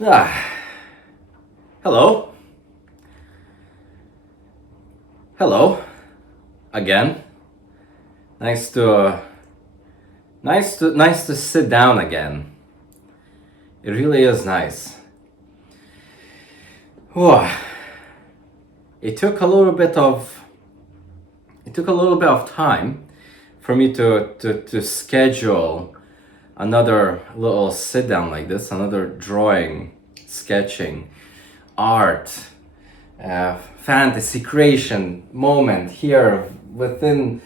Ah, hello. Hello. Again. Nice to sit down again. It really is nice. Whew. It took a little bit of time for me to schedule another little sit down like this, another drawing, sketching, art, fantasy creation moment here within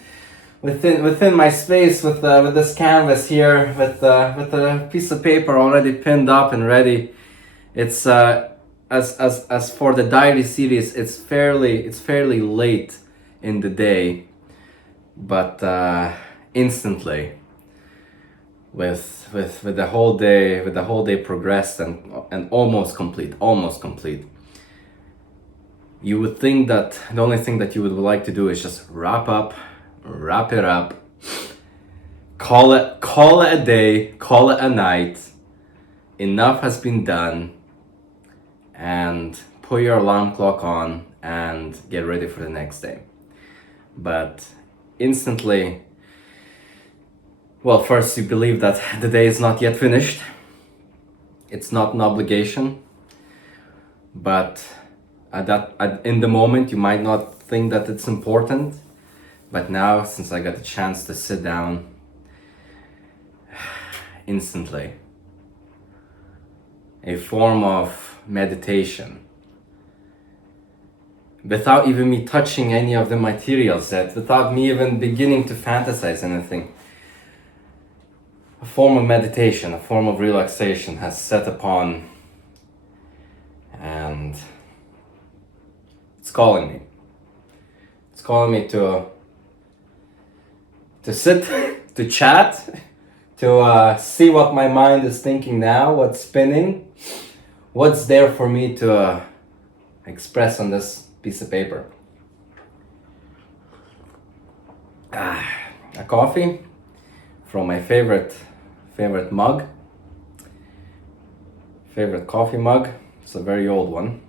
my space with this canvas here with a piece of paper already pinned up and ready. It's as for the diary series, it's fairly late in the day, but instantly with the whole day progressed and almost complete. You would think that the only thing that you would like to do is just wrap it up, call it a day, call it a night. Enough has been done, and put your alarm clock on and get ready for the next day. But instantly, well, first you believe that the day is not yet finished. It's not an obligation, but in the moment you might not think that it's important. But now, since I got the chance to sit down, instantly, a form of meditation, without even me touching any of the materials yet, without me even beginning to fantasize anything, a form of meditation, a form of relaxation has set upon, and it's calling me. It's calling me to sit, to chat, to see what my mind is thinking now, what's spinning, what's there for me to express on this piece of paper. A coffee from my favorite mug, favorite coffee mug. It's a very old one.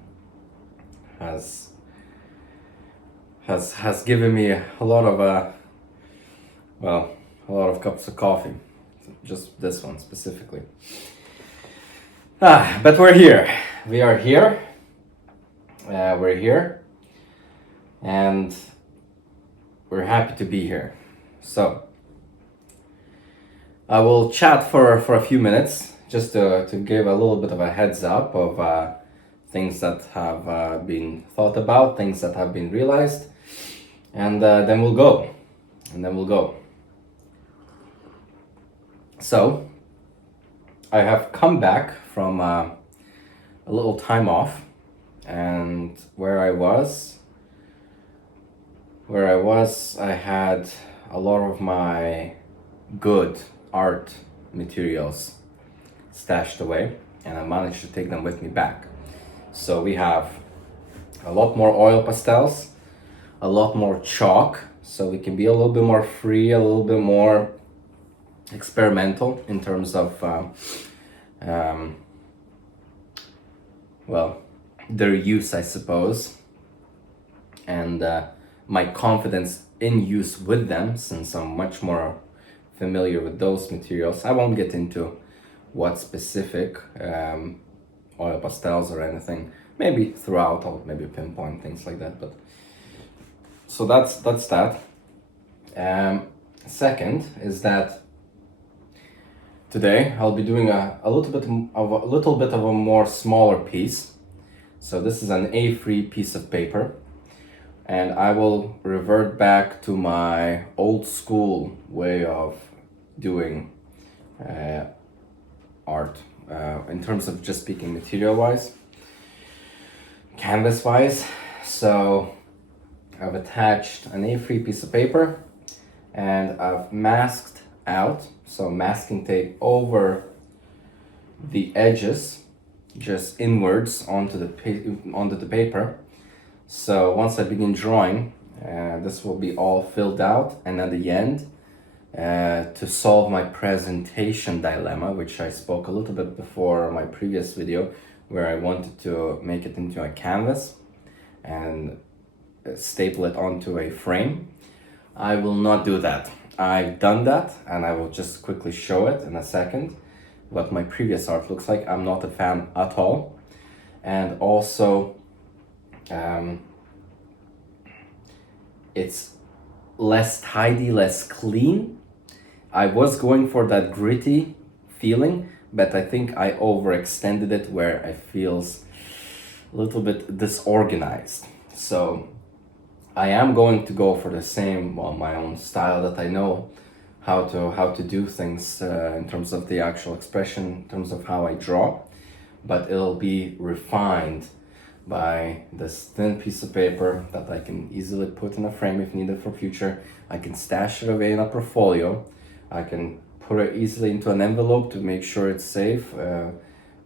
Has given me a lot of a lot of cups of coffee. Just this one specifically. But we're here. We are here. We're here. And we're happy to be here. So, I will chat for a few minutes just to give a little bit of a heads up of things that have been thought about, things that have been realized, and then we'll go. So, I have come back from a little time off, and where I was, I had a lot of my good art materials stashed away, and I managed to take them with me back. So we have a lot more oil pastels, a lot more chalk, so we can be a little bit more free, a little bit more experimental in terms of their use, I suppose, and my confidence in use with them, since I'm much more familiar with those materials. I won't get into what specific oil pastels or anything. Maybe throughout I'll maybe pinpoint things like that. But so that's that. Second is that today I'll be doing a little bit of a more smaller piece. So this is an A3 piece of paper, and I will revert back to my old school way of doing art in terms of just speaking material wise, canvas wise. So I've attached an A3 piece of paper and I've masked out, so masking tape over the edges, just inwards onto the paper. So once I begin drawing, this will be all filled out, and at the end to solve my presentation dilemma, which I spoke a little bit before my previous video, where I wanted to make it into a canvas and staple it onto a frame. I will not do that. I've done that, and I will just quickly show it in a second what my previous art looks like. I'm not a fan at all. And also it's less tidy, less clean. I was going for that gritty feeling, but I think I overextended it where it feels a little bit disorganized. So I am going to go for the same, well, my own style that I know how to do things in terms of the actual expression, in terms of how I draw, but it'll be refined by this thin piece of paper that I can easily put in a frame if needed for future. I can stash it away in a portfolio. I can put it easily into an envelope to make sure it's safe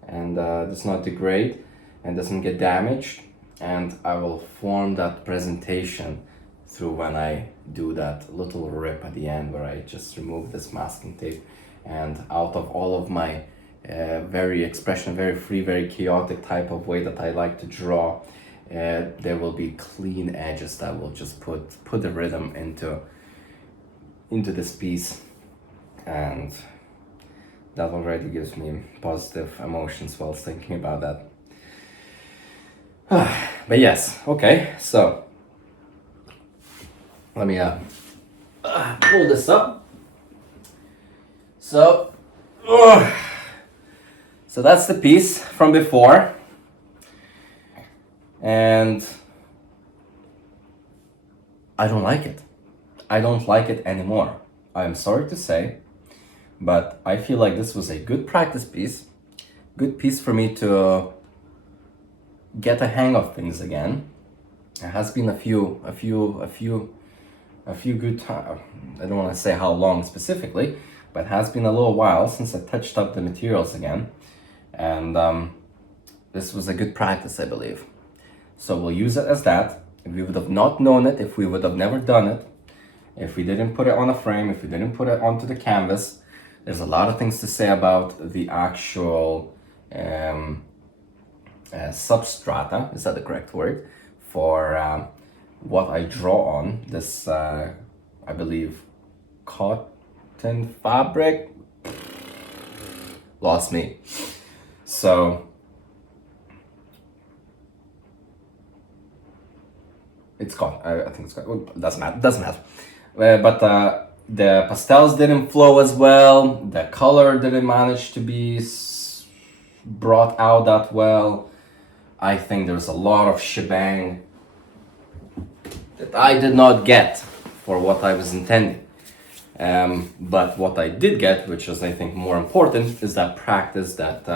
and does not degrade and doesn't get damaged. And I will form that presentation through when I do that little rip at the end where I just remove this masking tape, and out of all of my very free, very chaotic type of way that I like to draw, there will be clean edges that will just put the rhythm into this piece, and that already gives me positive emotions while thinking about that. But yes, okay, so let me pull this up. So that's the piece from before, and I don't like it. I don't like it anymore. I'm sorry to say, but I feel like this was a good practice piece, good piece for me to get a hang of things again. It has been a few good time. I don't want to say how long specifically, but it has been a little while since I touched up the materials again. And this was a good practice, I believe. So we'll use it as that. If we would have not known it, if we would have never done it, if we didn't put it on a frame, if we didn't put it onto the canvas, there's a lot of things to say about the actual substrata, is that the correct word, for what I draw on. This, I believe, cotton fabric, lost me. So it's cotton. I think it's cotton. Doesn't matter. But the pastels didn't flow as well. The color didn't manage to be brought out that well. I think there's a lot of shebang that I did not get for what I was intending. But what I did get, which is I think more important, is that practice, that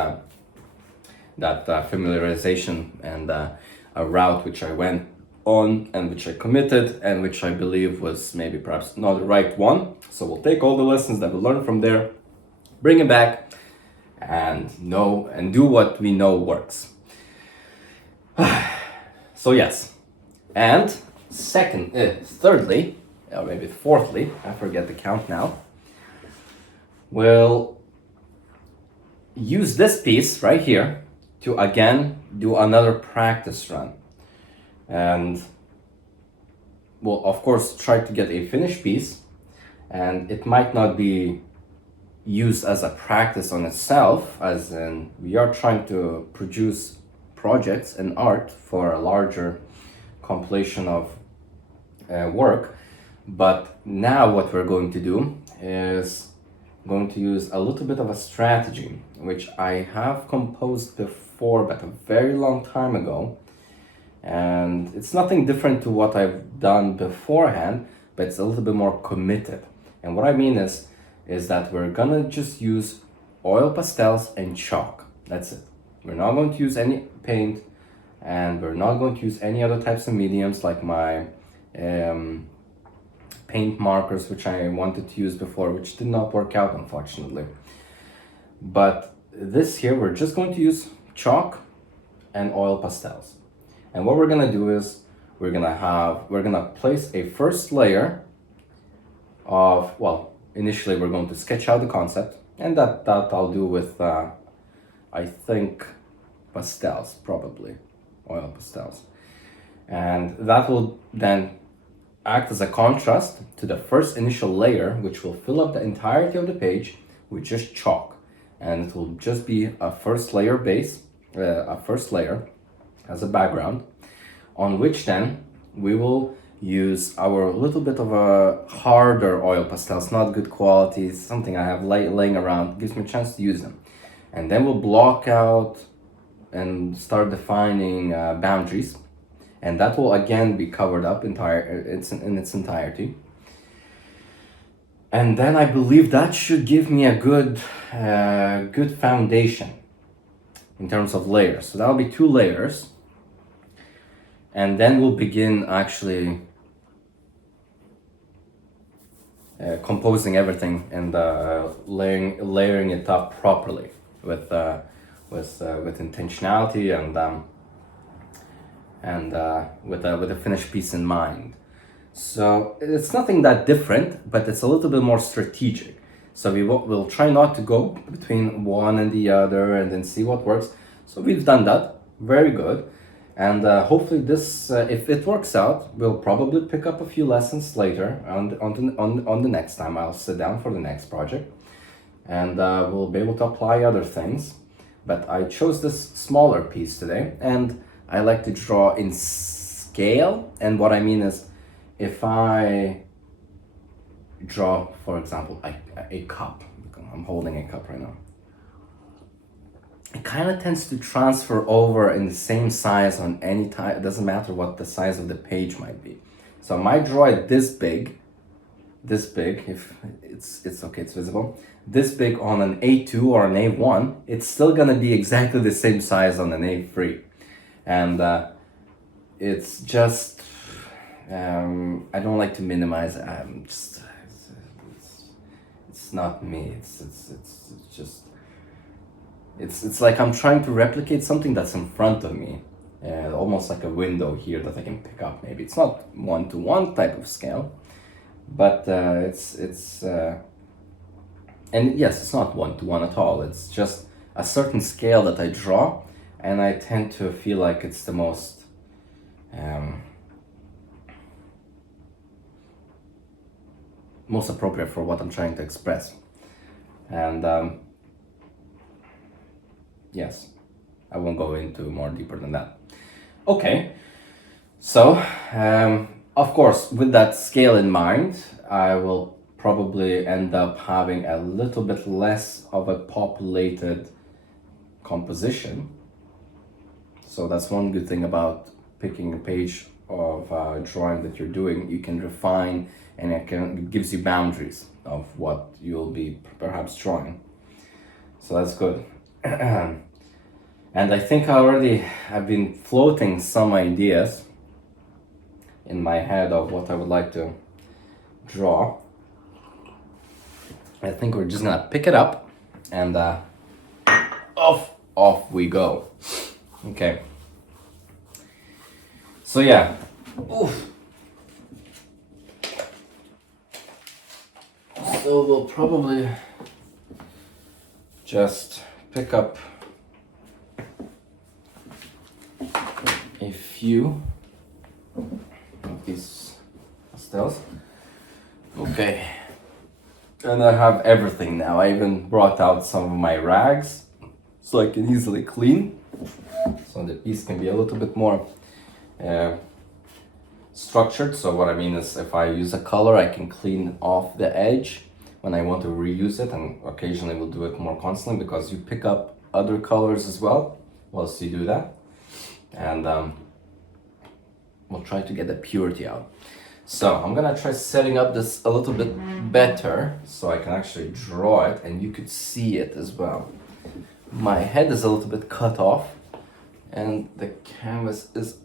familiarization, and a route which I went on and which I committed and which I believe was maybe perhaps not the right one. So we'll take all the lessons that we learned from there, bring it back, and do what we know works. So yes, and thirdly, or maybe fourthly, I forget the count now, we'll use this piece right here to again do another practice run. And we'll of course try to get a finished piece, and it might not be used as a practice on itself, as in we are trying to produce projects and art for a larger compilation of work. But now what we're going to do is going to use a little bit of a strategy which I have composed before, but a very long time ago, and it's nothing different to what I've done beforehand, but it's a little bit more committed. And what I mean is that we're gonna just use oil pastels and chalk. That's it. We're not going to use any paint, and we're not going to use any other types of mediums like my paint markers, which I wanted to use before, which did not work out, unfortunately. But this here, we're just going to use chalk and oil pastels. And what we're gonna do is we're gonna place a first layer of, well, initially we're going to sketch out the concept, and that I'll do with I think pastels, probably oil pastels, and that will then act as a contrast to the first initial layer, which will fill up the entirety of the page with just chalk, and it will just be a first layer base, a first layer as a background, on which then we will use our little bit of a harder oil pastels, not good quality, something I have laying around, gives me a chance to use them. And then we'll block out and start defining boundaries, and that will again be covered up in its entirety. And then I believe that should give me a good foundation in terms of layers. So that'll be 2 layers, and then we'll begin actually composing everything and layering it up properly with intentionality and with a finished piece in mind. So it's nothing that different, but it's a little bit more strategic. So we'll try not to go between one and the other and then see what works. So we've done that, very good. And hopefully this, if it works out, we'll probably pick up a few lessons later on the next time I'll sit down for the next project. And we'll be able to apply other things. But I chose this smaller piece today, and I like to draw in scale. And what I mean is, if I draw, for example, a cup, I'm holding a cup right now, it kind of tends to transfer over in the same size on any type. It doesn't matter what the size of the page might be. So I might draw it this big, if it's okay, it's visible, this big on an A2 or an A1, it's still gonna be exactly the same size on an A3. And it's just, I don't like to minimize it. It's not me. It's like I'm trying to replicate something that's in front of me, almost like a window here that I can pick up. Maybe it's not 1-to-1 type of scale, but and yes, it's not 1-to-1 at all. It's just a certain scale that I draw, and I tend to feel like it's the most appropriate for what I'm trying to express. And yes, I won't go into more deeper than that. Okay, so of course, with that scale in mind, I will probably end up having a little bit less of a populated composition. So that's one good thing about picking a page of drawing that you're doing. You can refine, and it gives you boundaries of what you'll be perhaps drawing. So that's good. And I think I've been floating some ideas in my head of what I would like to draw. I think we're just gonna pick it up and off we go. Okay. So yeah. Oof. So we'll probably just pick up a few of these pastels. Okay. And I have everything now. I even brought out some of my rags so I can easily clean. So the piece can be a little bit more structured. So what I mean is, if I use a color, I can clean off the edge when I want to reuse it, and occasionally we'll do it more constantly because you pick up other colors as well whilst you do that. And we'll try to get the purity out. So I'm gonna try setting up this a little bit better so I can actually draw it and you could see it as well. My head is a little bit cut off and the canvas is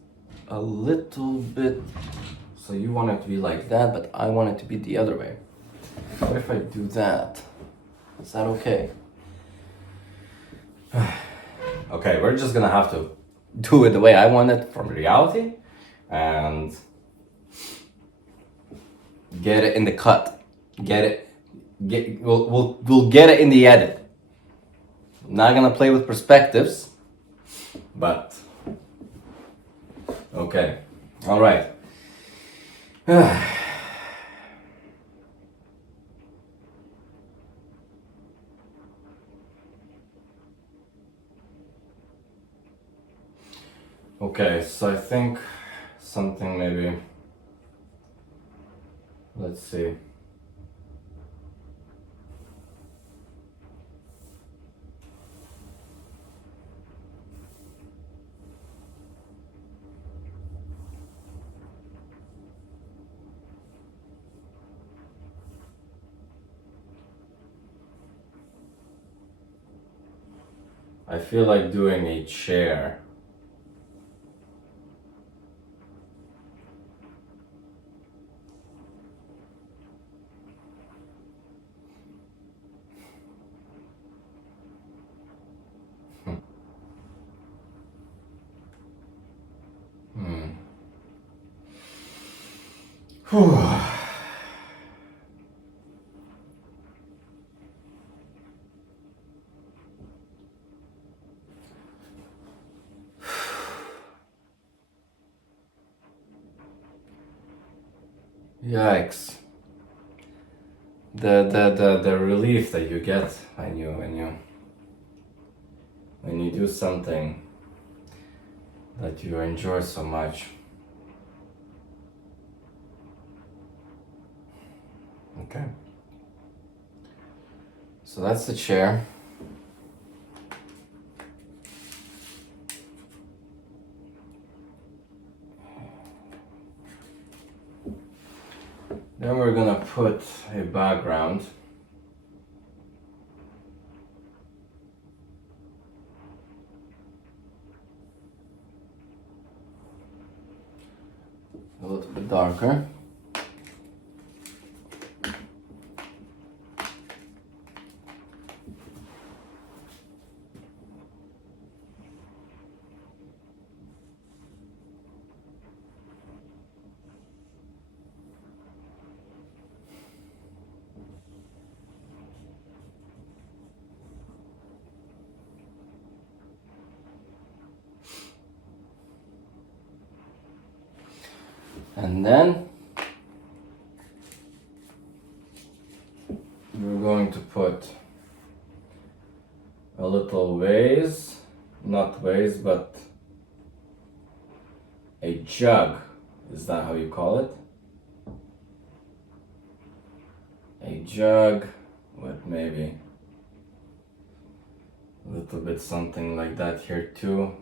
a little bit, so you want it to be like that, but I want it to be the other way. What if I do that? Is that okay? Okay, we're just gonna have to do it the way I want it from reality and get it in the cut. Get it. we'll get it in the edit. I'm not gonna play with perspectives, but okay, all right. Okay, so I think something maybe. Let's see. I feel like doing a chair. Whew. Yikes. The relief that you get when you do something that you enjoy so much. Okay. So that's the chair. Then we're gonna put a background. A little bit darker. And then we're going to put a little vase, not vase, but a jug. Is that how you call it? A jug with maybe a little bit something like that here too.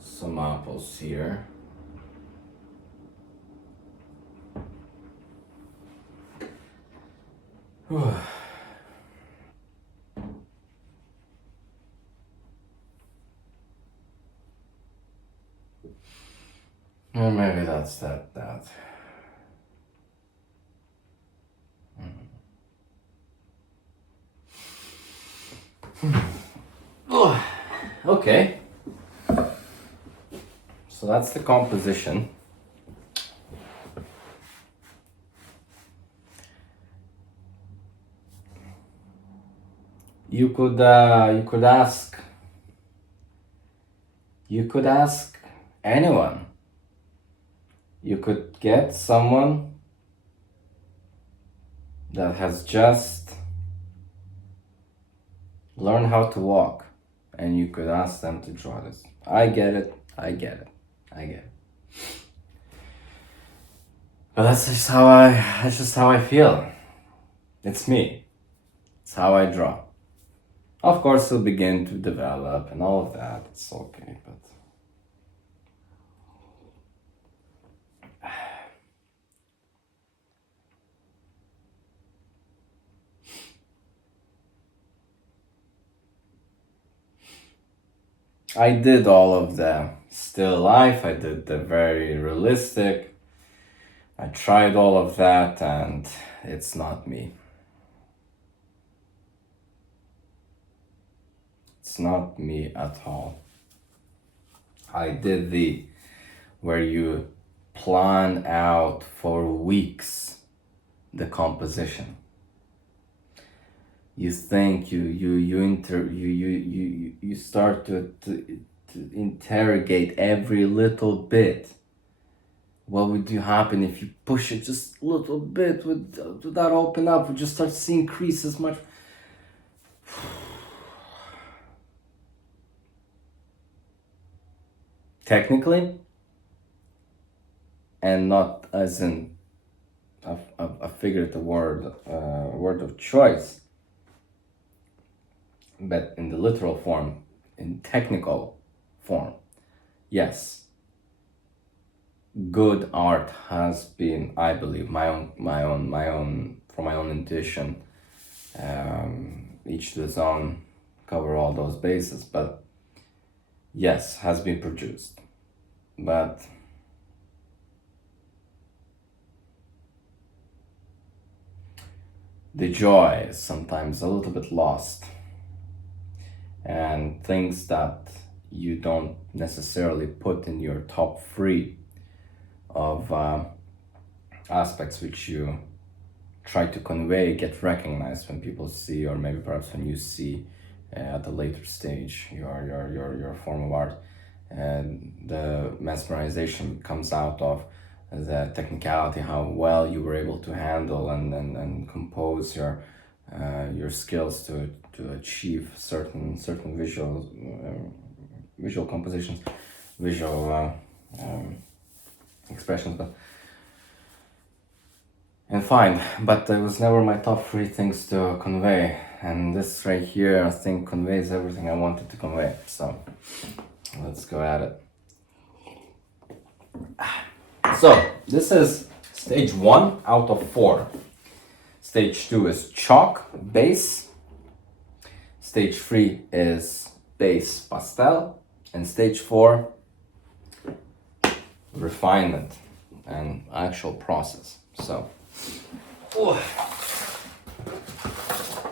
Some apples here. Or maybe that's that. Okay. So that's the composition. You could ask anyone. You could get someone that has just learned how to walk, and you could ask them to draw this. I get it. But that's just how I feel. It's me. It's how I draw. Of course, it'll begin to develop and all of that. It's okay, but I did all of the still life. I did the very realistic. I tried all of that, and it's not me. It's not me at all. I did the where you plan out for weeks the composition. You think you start to interrogate every little bit. What would you happen if you push it just a little bit? Would that open up? Would you start seeing creases much? Technically, and not as in a figurative word of choice, but in the literal form, in technical form, yes, good art has been, I believe, from my own intuition, each to his own, cover all those bases, but yes, has been produced. But the joy is sometimes a little bit lost, and things that you don't necessarily put in your top three of aspects which you try to convey get recognized when people see, or maybe perhaps when you see at a later stage your form of art, and the mesmerization comes out of the technicality, how well you were able to handle and compose your skills to achieve certain visual compositions, visual expressions, and fine. But it was never my top three things to convey, and this right here I think conveys everything I wanted to convey. So let's go at it. So this is stage 1 out of 4. Stage 2 is chalk base. Stage 3 is base pastel, and stage 4 refinement and actual process. So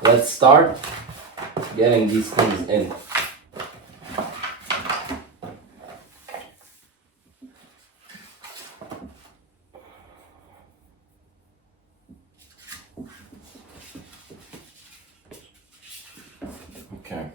let's start getting these things in. Okay.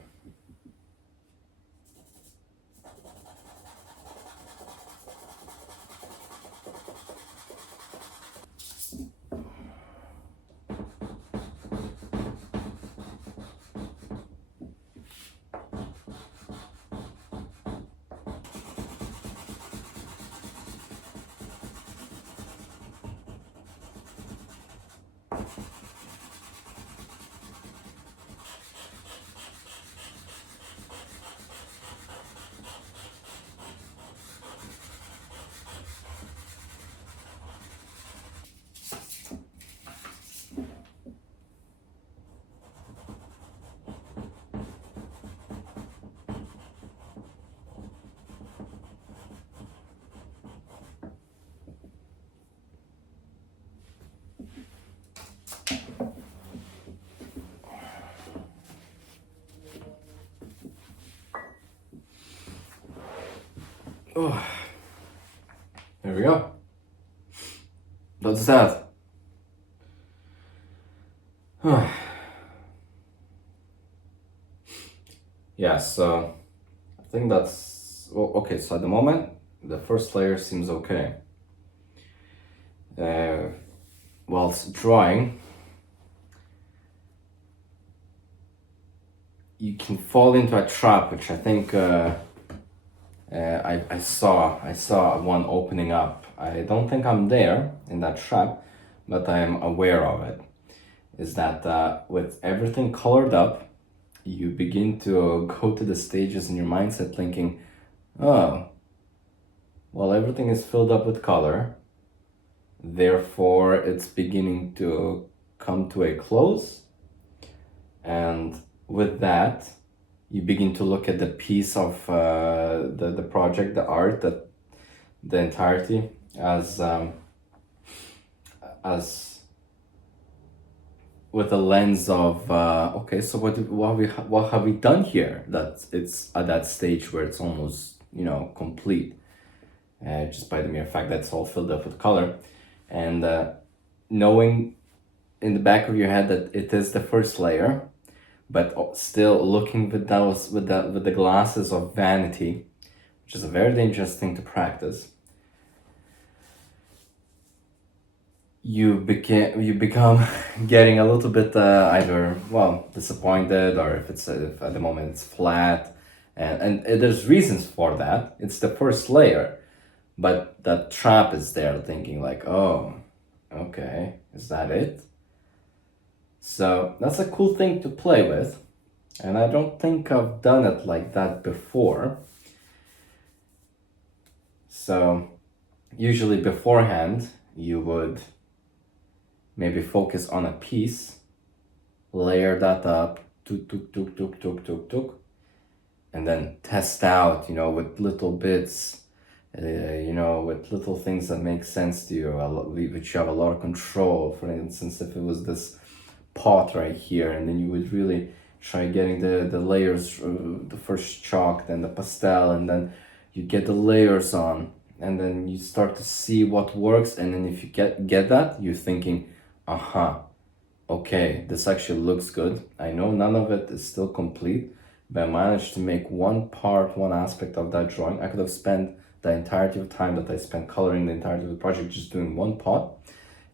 Oh, there we go. That's that. Yeah, so I think that's well, okay. So at the moment, the first layer seems okay. Whilst drawing, you can fall into a trap, which I think I saw one opening up. I don't think I'm there in that trap, but I am aware of it. Is that with everything colored up, you begin to go to the stages in your mindset thinking, oh, well, everything is filled up with color, therefore it's beginning to come to a close, and with that you begin to look at the piece of the project, the art, the entirety as with a lens of okay, so what have we done here that it's at that stage where it's almost complete, just by the mere fact that it's all filled up with color. And knowing in the back of your head that it is the first layer, but still looking with the glasses of vanity, which is a very dangerous thing to practice. You become getting a little bit either disappointed, or if at the moment it's flat, and there's reasons for that. It's the first layer, but that trap is there, thinking like, oh, okay, is that it? So that's a cool thing to play with, and I don't think I've done it like that before. So usually beforehand you would maybe focus on a piece, layer that up, tuk tuk tuk tuk tuk tuk tuk, and then test out, with little bits, with little things that make sense to you, which you have a lot of control. For instance, if it was this pot right here, and then you would really try getting the layers, the first chalk, then the pastel, and then you get the layers on, and then you start to see what works. And then if you get that, you're thinking, okay, this actually looks good. I know none of it is still complete, but I managed to make one aspect of that drawing. I could have spent the entirety of time that I spent coloring the entirety of the project just doing one pot,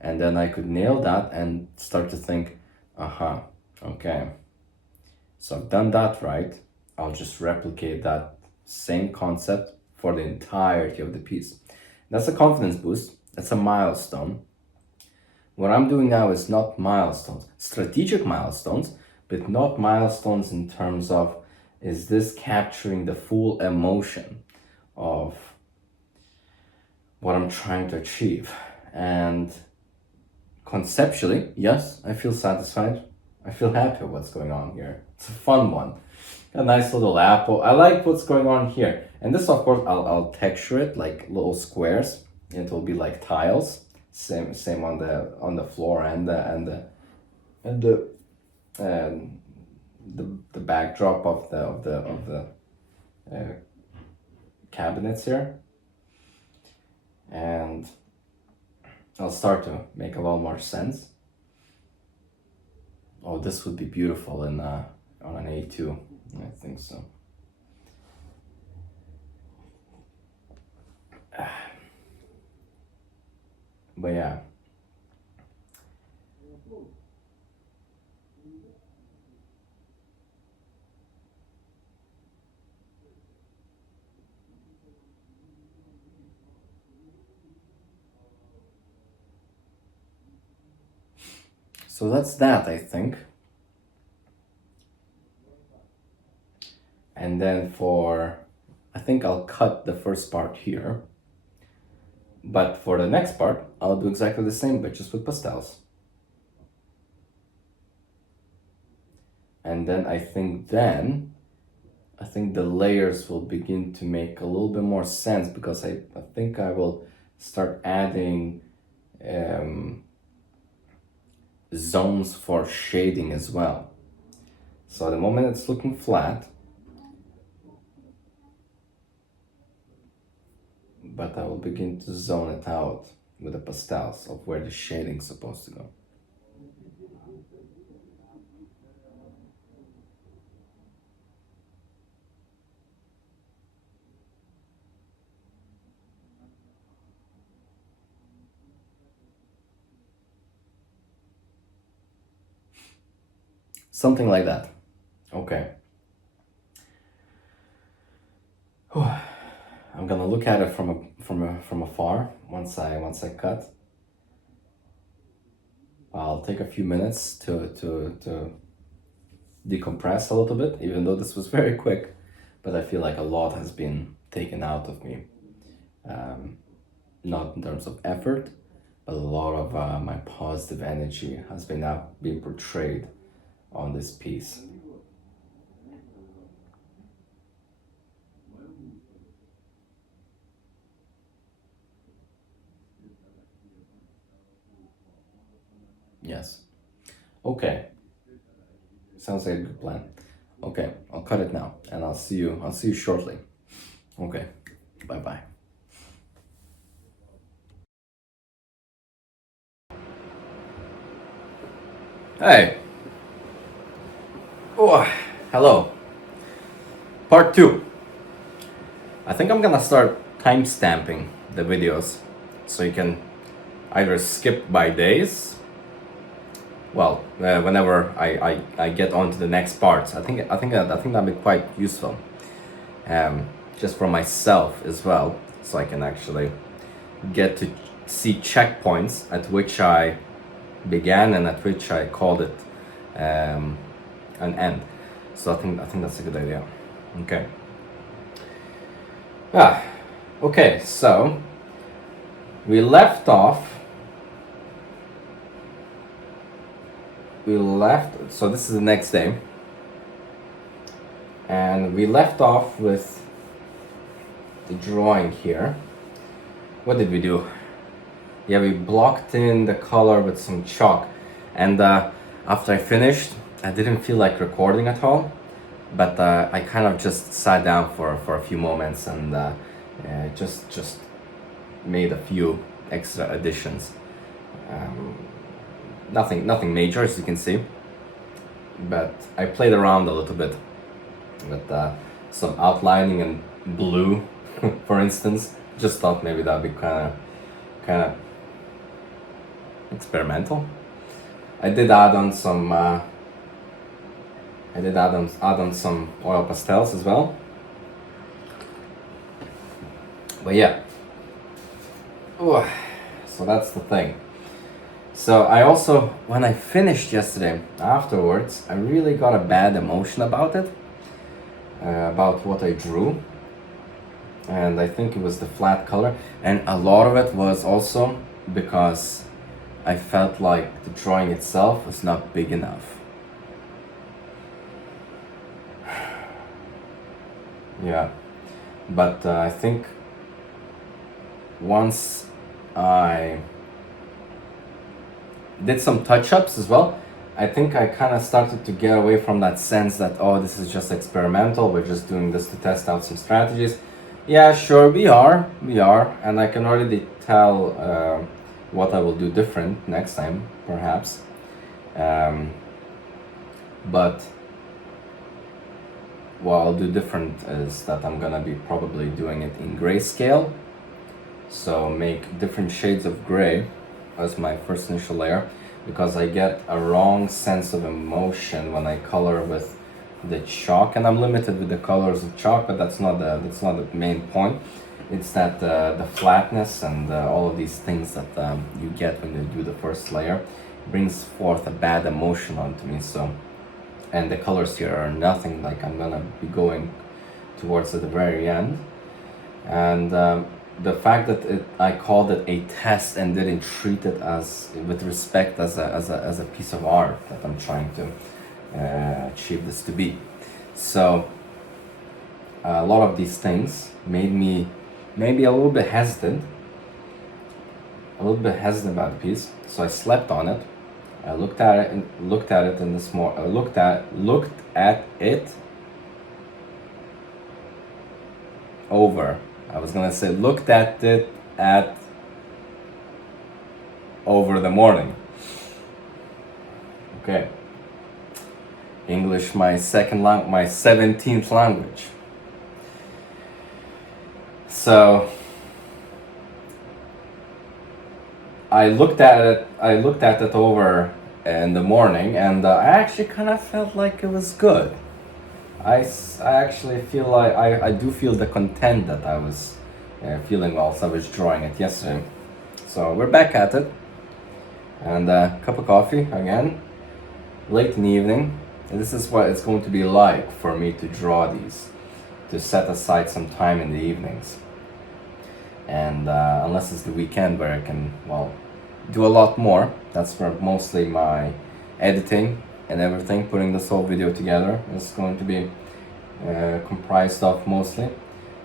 and then I could nail that and start to think, okay, so I've done that right. I'll just replicate that same concept for the entirety of the piece. That's a confidence boost. That's a milestone. What I'm doing now is not milestones, strategic milestones, but not milestones in terms of, is this capturing the full emotion of what I'm trying to achieve? And conceptually, yes, I feel satisfied. I feel happy with what's going on here. It's a fun one. A nice little apple. I like what's going on here. And this, of course, I'll texture it like little squares. It will be like tiles. Same on the floor and the backdrop of the cabinets here. And I'll start to make a lot more sense. Oh, this would be beautiful on an A2. I think so. But yeah. So that's that, I think. And then I think I'll cut the first part here. But for the next part, I'll do exactly the same, but just with pastels. And then I think the layers will begin to make a little bit more sense, because I think I will start adding zones for shading as well. So at the moment it's looking flat, but I will begin to zone it out with the pastels of where the shading's supposed to go. Something like that. Okay. I'm gonna look at it from afar once I cut. I'll take a few minutes to decompress a little bit, even though this was very quick, but I feel like a lot has been taken out of me. Not in terms of effort, but a lot of my positive energy has been now being portrayed on this piece. Yes. Okay. Sounds like a good plan. Okay, I'll cut it now, and I'll see you shortly. Okay, bye bye. Hey, oh, hello. Part 2. I think I'm gonna start timestamping the videos so you can either skip by days. Well, whenever I get on to the next parts, I think that'd be quite useful, just for myself as well, so I can actually get to see checkpoints at which I began and at which I called it an end. So I think that's a good idea. Okay. Okay. So we left off. So this is the next day, and we left off with the drawing here. What did we do? Yeah, we blocked in the color with some chalk, and after I finished, I didn't feel like recording at all, but I kind of just sat down for a few moments and just made a few extra additions. Nothing major, as you can see, but I played around a little bit with some outlining in blue, for instance. Just thought maybe that'd be kind of experimental. I did add on some some oil pastels as well. But yeah. Ooh, so that's the thing. So I also, when I finished yesterday, afterwards, I really got a bad emotion about it, about what I drew. And I think it was the flat color, and a lot of it was also because I felt like the drawing itself was not big enough. Yeah, but I think once I did some touch-ups as well, I think I kind of started to get away from that sense that, oh, this is just experimental, we're just doing this to test out some strategies. Yeah, sure, we are, and I can already tell what I will do different next time, perhaps. But what I'll do different is that I'm gonna be probably doing it in grayscale. So make different shades of gray as my first initial layer, because I get a wrong sense of emotion when I color with the chalk, and I'm limited with the colors of chalk, but that's not the main point. It's that the flatness and all of these things that you get when you do the first layer brings forth a bad emotion onto me. So, and the colors here are nothing like I'm gonna be going towards at the very end, and the fact that I called it a test and didn't treat it as with respect as a piece of art that I'm trying to achieve this to be. So a lot of these things made me maybe a little bit hesitant about the piece. So I slept on it. I looked at it in this more. Looked at it over. I was gonna say looked at it over the morning. Okay. English, my 17th language. So I looked at it over in the morning, and I actually kind of felt like it was good. I actually feel like I do feel the content that I was feeling whilst I was drawing it yesterday. So we're back at it, and a cup of coffee again, late in the evening. And this is what it's going to be like for me to draw these, to set aside some time in the evenings. And unless it's the weekend where I can, well, do a lot more. That's where mostly my editing and everything, putting this whole video together, is going to be comprised of mostly.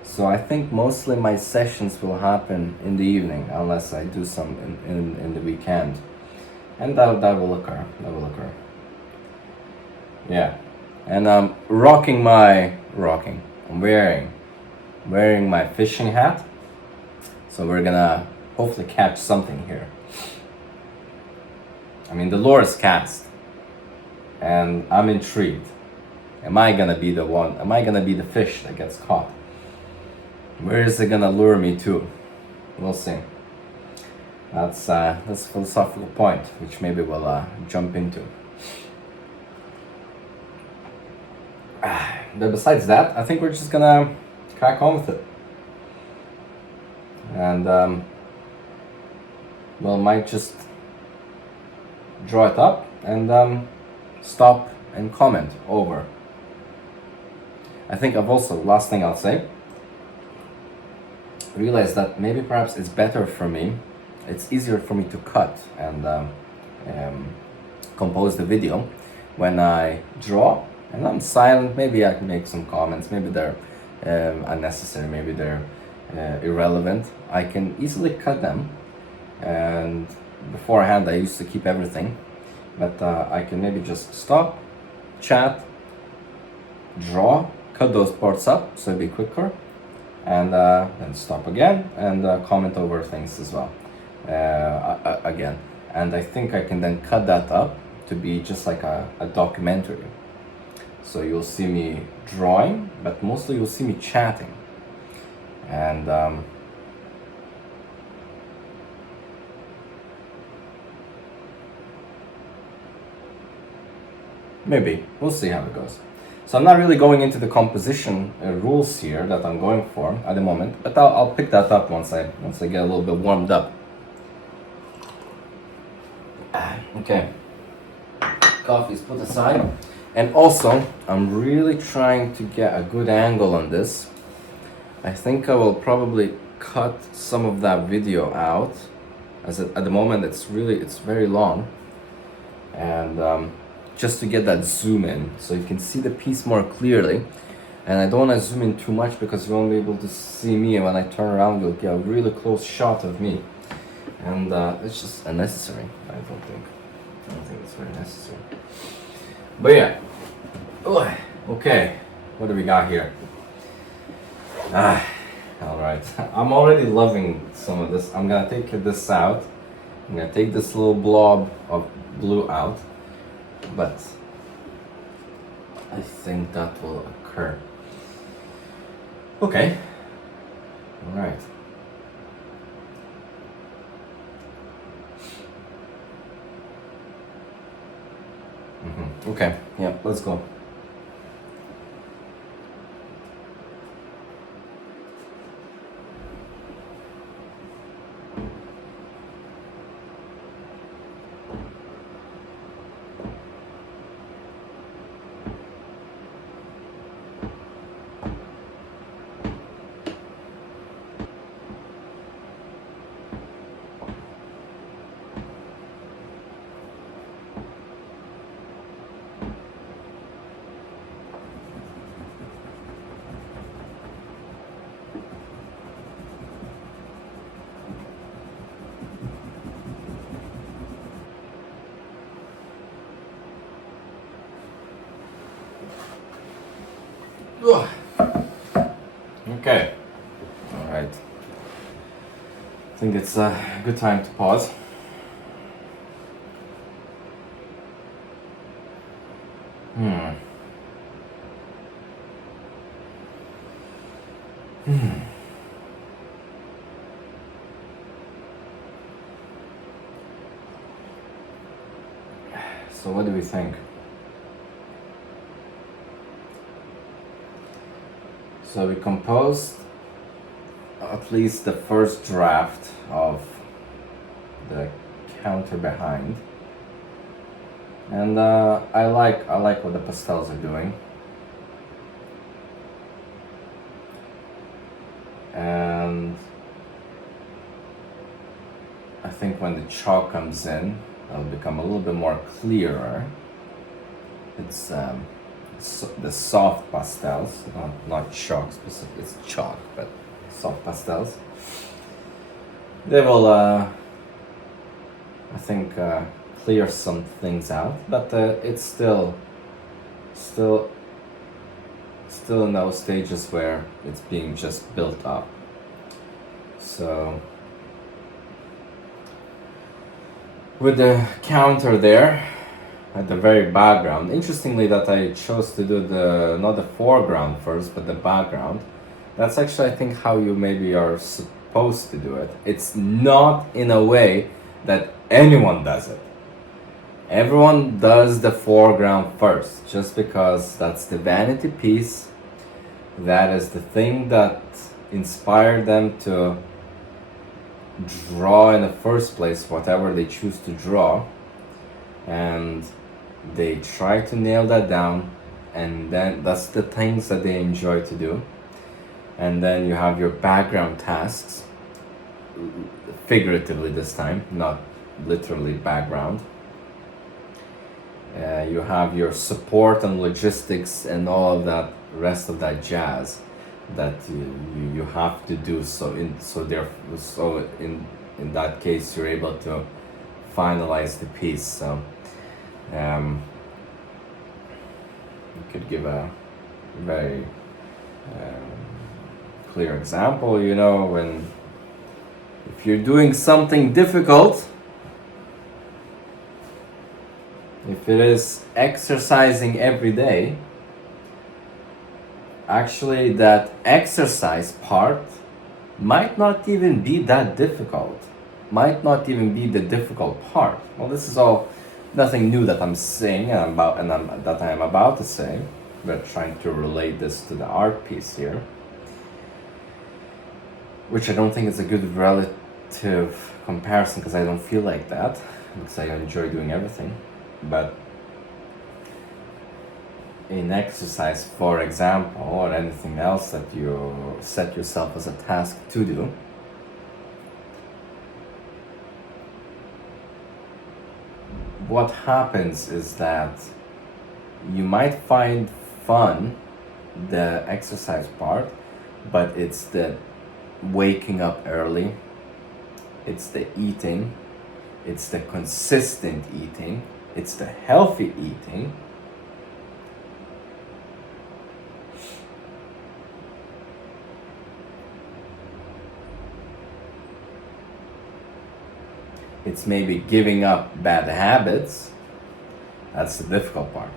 So I think mostly my sessions will happen in the evening, unless I do some in the weekend, and that will occur. Yeah, and I'm wearing wearing my fishing hat. So we're gonna hopefully catch something here. I mean, the lure is cast, and I'm intrigued. Am I gonna be the one? Am I gonna be the fish that gets caught? Where is it gonna lure me to? We'll see. That's a philosophical point, which maybe we'll jump into. But besides that, I think we're just gonna crack on with it. And we'll might just draw it up and stop and comment over. I think I've also, last thing I'll say, realized that maybe perhaps it's better for me, it's easier for me to cut and compose the video when I draw and I'm silent. Maybe I can make some comments, maybe they're unnecessary, maybe they're irrelevant. I can easily cut them, and beforehand I used to keep everything, but I can maybe just stop, chat, draw, cut those parts up so it'll be quicker, and then stop again and comment over things as well again. And I think I can then cut that up to be just like a documentary. So you'll see me drawing, but mostly you'll see me chatting. And maybe we'll see how it goes. So I'm not really going into the composition rules here that I'm going for at the moment, but I'll pick that up once I get a little bit warmed up. Okay, coffee's put aside, and also I'm really trying to get a good angle on this. I think I will probably cut some of that video out, as at the moment it's very long, and just to get that zoom in so you can see the piece more clearly. And I don't want to zoom in too much because you won't be able to see me, and when I turn around you'll get a really close shot of me, and it's just unnecessary. I don't think it's very necessary. But yeah, okay, what do we got here? Alright, I'm already loving some of this. I'm gonna take this out. I'm gonna take this little blob of blue out, but I think that will occur. Okay, alright. Okay, yeah, let's go. Okay, alright. I think it's a good time to pause. So what do we think? So we composed at least the first draft of the counter behind, and I like what the pastels are doing, and I think when the chalk comes in, it'll become a little bit more clearer. It's the soft pastels, not chalk specific, it's chalk, but soft pastels. They will, I think, clear some things out, but it's still still in those stages where it's being just built up. So with the counter there at the very background, interestingly that I chose to do not the foreground first but the background. That's actually, I think, how you maybe are supposed to do it. It's not in a way that anyone does it. Everyone does the foreground first, just because that's the vanity piece. That is the thing that inspired them to draw in the first place, whatever they choose to draw. And they try to nail that down, and then that's the things that they enjoy to do. And then you have your background tasks, figuratively this time, not literally background. You have your support and logistics and all of that rest of that jazz that you have to do. So in that case you're able to finalize the piece. So you could give a very clear example. When if you're doing something difficult, if it is exercising every day, actually that exercise part might not even be that difficult, might not even be the difficult part. Well, this is all nothing new that I'm saying that I'm about to say, but trying to relate this to the art piece here, which I don't think is a good relative comparison, because I don't feel like that, because I enjoy doing everything. But in exercise, for example, or anything else that you set yourself as a task to do, what happens is that you might find fun the exercise part, but it's the waking up early, it's the eating, it's the consistent eating, it's the healthy eating. It's maybe giving up bad habits. That's the difficult part.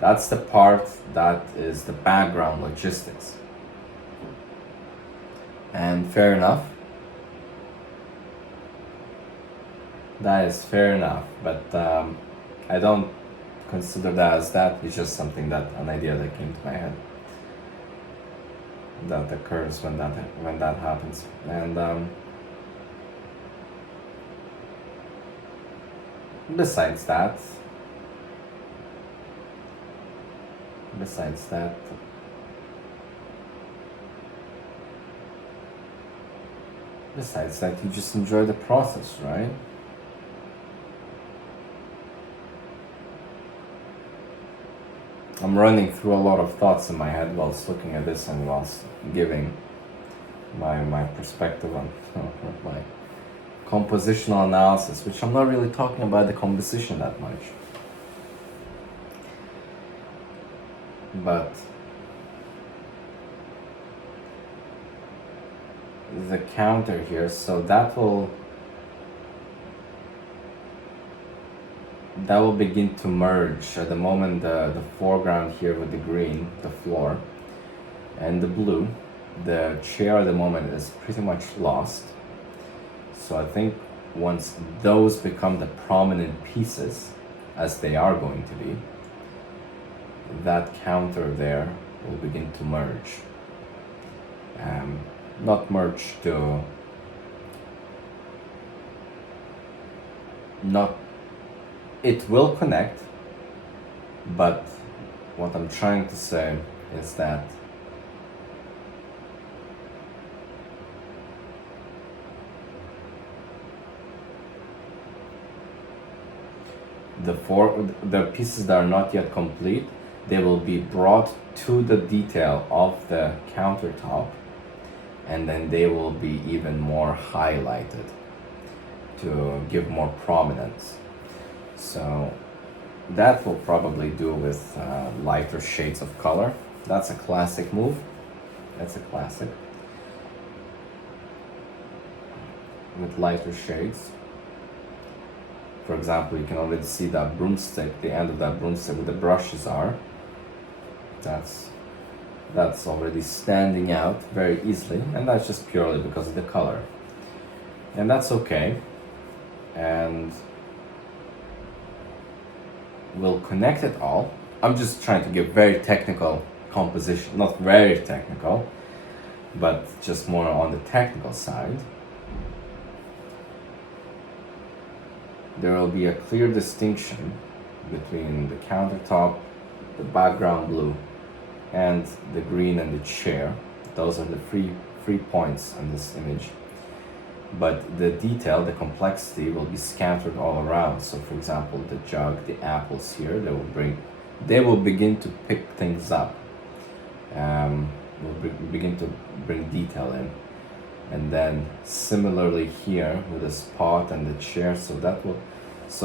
That's the part that is the background logistics. And fair enough. That is fair enough, but I don't consider that as that. It's just an idea that came to my head, that occurs when that happens. And besides that, you just enjoy the process, right? I'm running through a lot of thoughts in my head whilst looking at this and whilst giving my perspective on my compositional analysis, which I'm not really talking about the composition that much. But the counter here, so that will begin to merge at the moment. The foreground here with the green, the floor, and the blue, the chair at the moment is pretty much lost. So I think once those become the prominent pieces, as they are going to be, that counter there will begin to merge. Not merge to... It will connect, but what I'm trying to say is that the pieces that are not yet complete, they will be brought to the detail of the countertop, and then they will be even more highlighted to give more prominence. So that will probably do with lighter shades of color. That's a classic move. That's a classic. With lighter shades. For example, you can already see that broomstick, the end of that broomstick where the brushes are. That's already standing out very easily, and that's just purely because of the color. And that's okay. And we'll connect it all. I'm just trying to give very technical composition, not very technical, but just more on the technical side. There will be a clear distinction between the countertop, the background blue, and the green and the chair. Those are the three points on this image. But the detail, the complexity will be scattered all around. So for example, the jug, the apples here, they will begin to pick things up. Will begin to bring detail in. And then similarly here with the spot and the chair, so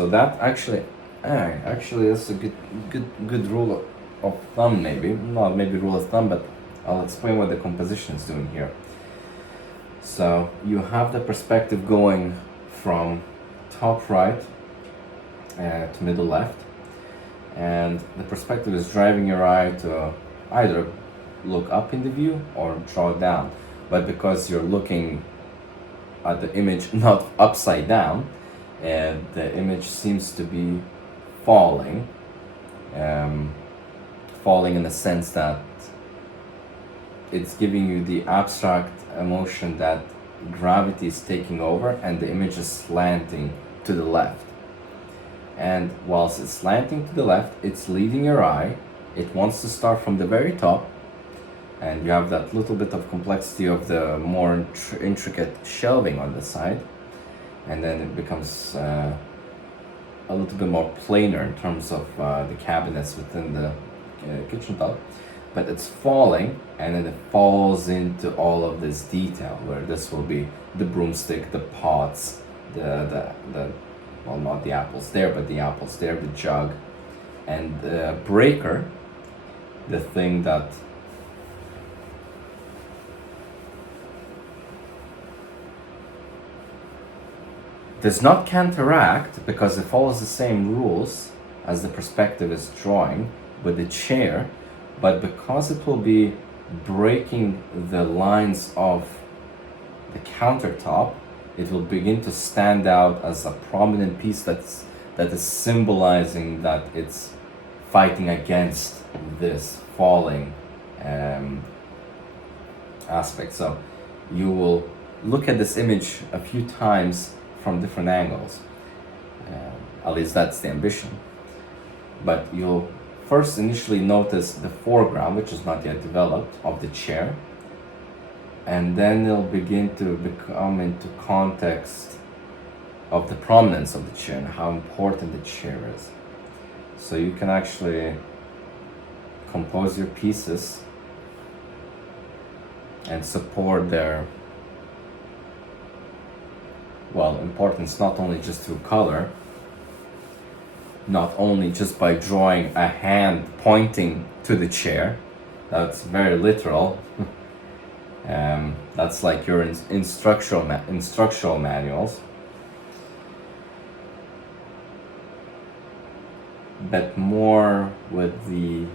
that actually that's a good rule of thumb, maybe not maybe rule of thumb, but I'll explain what the composition is doing here. So you have the perspective going from top right to middle left, and the perspective is driving your eye to either look up in the view or draw down. But because you're looking at the image not upside down, the image seems to be falling in the sense that it's giving you the abstract emotion that gravity is taking over and the image is slanting to the left. And whilst it's slanting to the left, it's leading your eye. It wants to start from the very top, and you have that little bit of complexity of the more intricate shelving on the side, and then it becomes a little bit more planar in terms of the cabinets within the kitchen top. But it's falling, and then it falls into all of this detail, where this will be the broomstick, the pots, the well, not the apples there, but the apples there, the jug, and the breaker, the thing that does not counteract, because it follows the same rules as the perspective is drawing with the chair, but because it will be breaking the lines of the countertop, it will begin to stand out as a prominent piece that is symbolizing that it's fighting against this falling aspect. So you will look at this image a few times from different angles. At least that's the ambition. But you'll first initially notice the foreground, which is not yet developed, of the chair, and then it'll begin to become into context of the prominence of the chair and how important the chair is. So you can actually compose your pieces and support their importance, not only just through color, not only just by drawing a hand pointing to the chair. That's very literal. That's like your instructional manuals. But more with the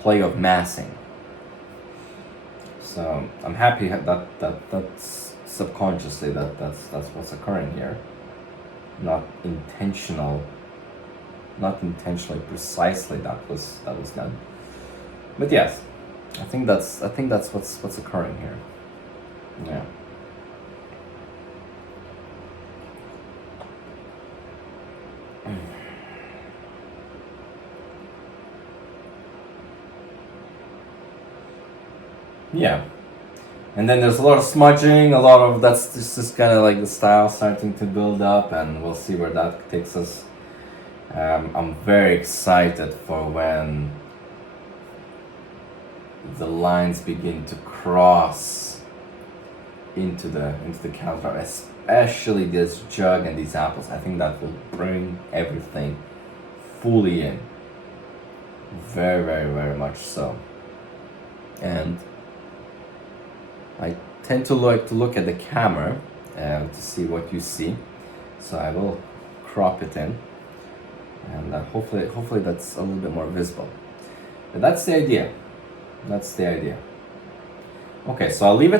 play of massing. So I'm happy that's subconsciously that's what's occurring here. Not intentionally precisely that was done. But yes, I think that's what's occurring here. Yeah. Yeah. And then there's a lot of smudging, that's just kind of like the style starting to build up, and we'll see where that takes us. I'm very excited for when the lines begin to cross into the counter, especially this jug and these apples. I think that will bring everything fully in. Very, very, very much so. and I tend to like to look at the camera to see what you see, so I will crop it in, and hopefully that's a little bit more visible. But that's the idea. That's the idea. Okay, so I'll leave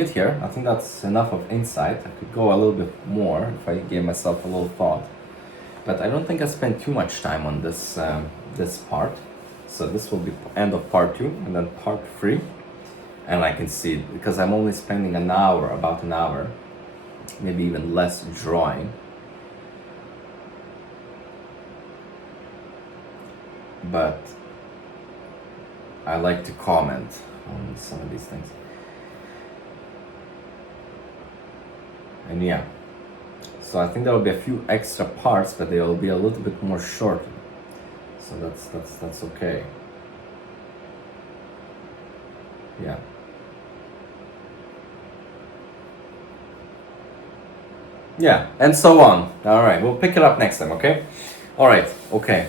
it here. I think that's enough of insight. I could go a little bit more if I gave myself a little thought, but I don't think I spent too much time on this this part. So this will be end of part 2, and then part 3. And I can see, because I'm only spending an hour, about an hour, maybe even less, drawing. But I like to comment on some of these things. And yeah, so I think there will be a few extra parts, but they will be a little bit more short. So that's okay. Yeah. Yeah, and so on. All right, we'll pick it up next time, okay? All right, okay.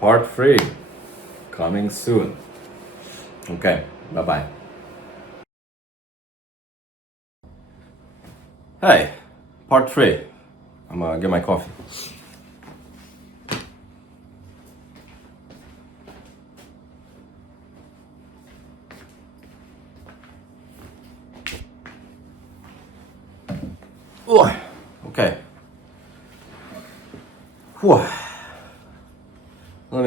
Part 3 coming soon. Okay, bye-bye. Hey, part 3. I'm gonna get my coffee. Ooh, okay. Whew. Let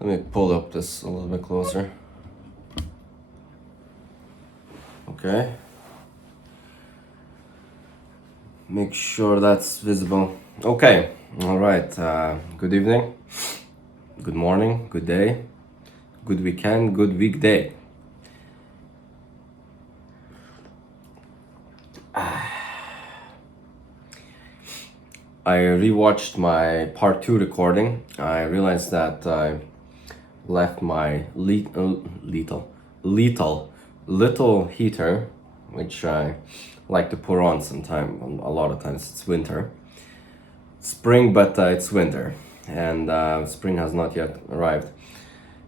me pull up this a little bit closer. Okay. Make sure that's visible. Okay. All right. Good evening. Good morning. Good day. Good weekend. Good weekday. I rewatched my part 2 recording. I realized that I left my little heater, which I like to put on sometime. A lot of times it's winter, spring, but it's winter, and spring has not yet arrived,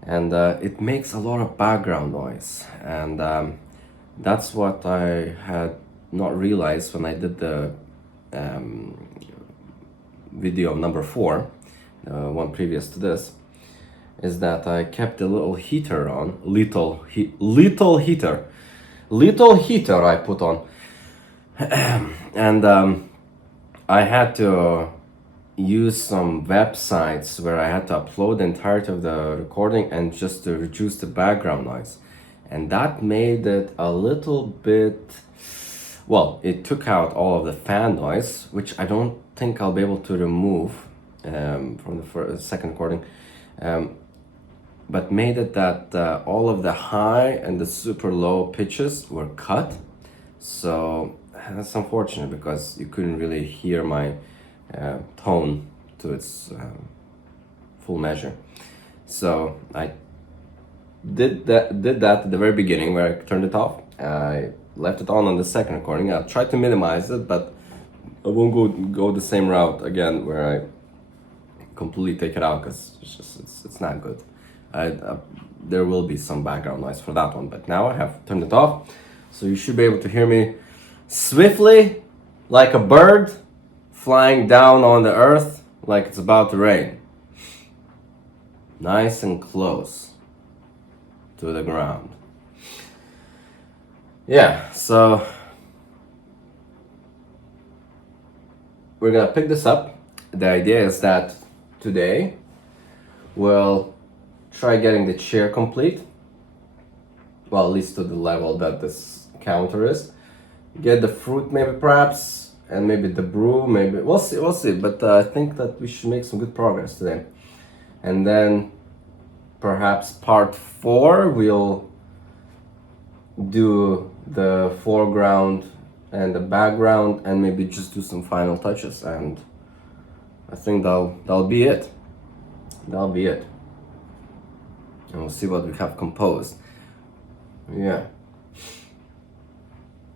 and it makes a lot of background noise, and that's what I had not realized when I did the video number 4, one previous to this, is that I kept a little heater on, little heater I put on, and I had to use some websites where I had to upload the entirety of the recording and just to reduce the background noise, and that made it a little bit, well, it took out all of the fan noise, which I don't think I'll be able to remove from the second recording, but made it that all of the high and the super low pitches were cut. So that's unfortunate because you couldn't really hear my tone to its full measure. So I did that at the very beginning where I turned it off. I left it on the second recording. I tried to minimize it, but I won't go the same route again where I completely take it out, because it's not good. There will be some background noise for that one, but now I have turned it off, so you should be able to hear me swiftly, like a bird flying down on the earth, like it's about to rain. Nice and close to the ground. Yeah, so we're gonna pick this up. The idea is that today we'll try getting the chair complete, well, at least to the level that this counter is. Get the fruit maybe, perhaps, and maybe the brew, maybe, we'll see, but I think that we should make some good progress today. And then perhaps part 4 we'll do the foreground and the background, and maybe just do some final touches, and I think that'll be it. That'll be it. And we'll see what we have composed. Yeah.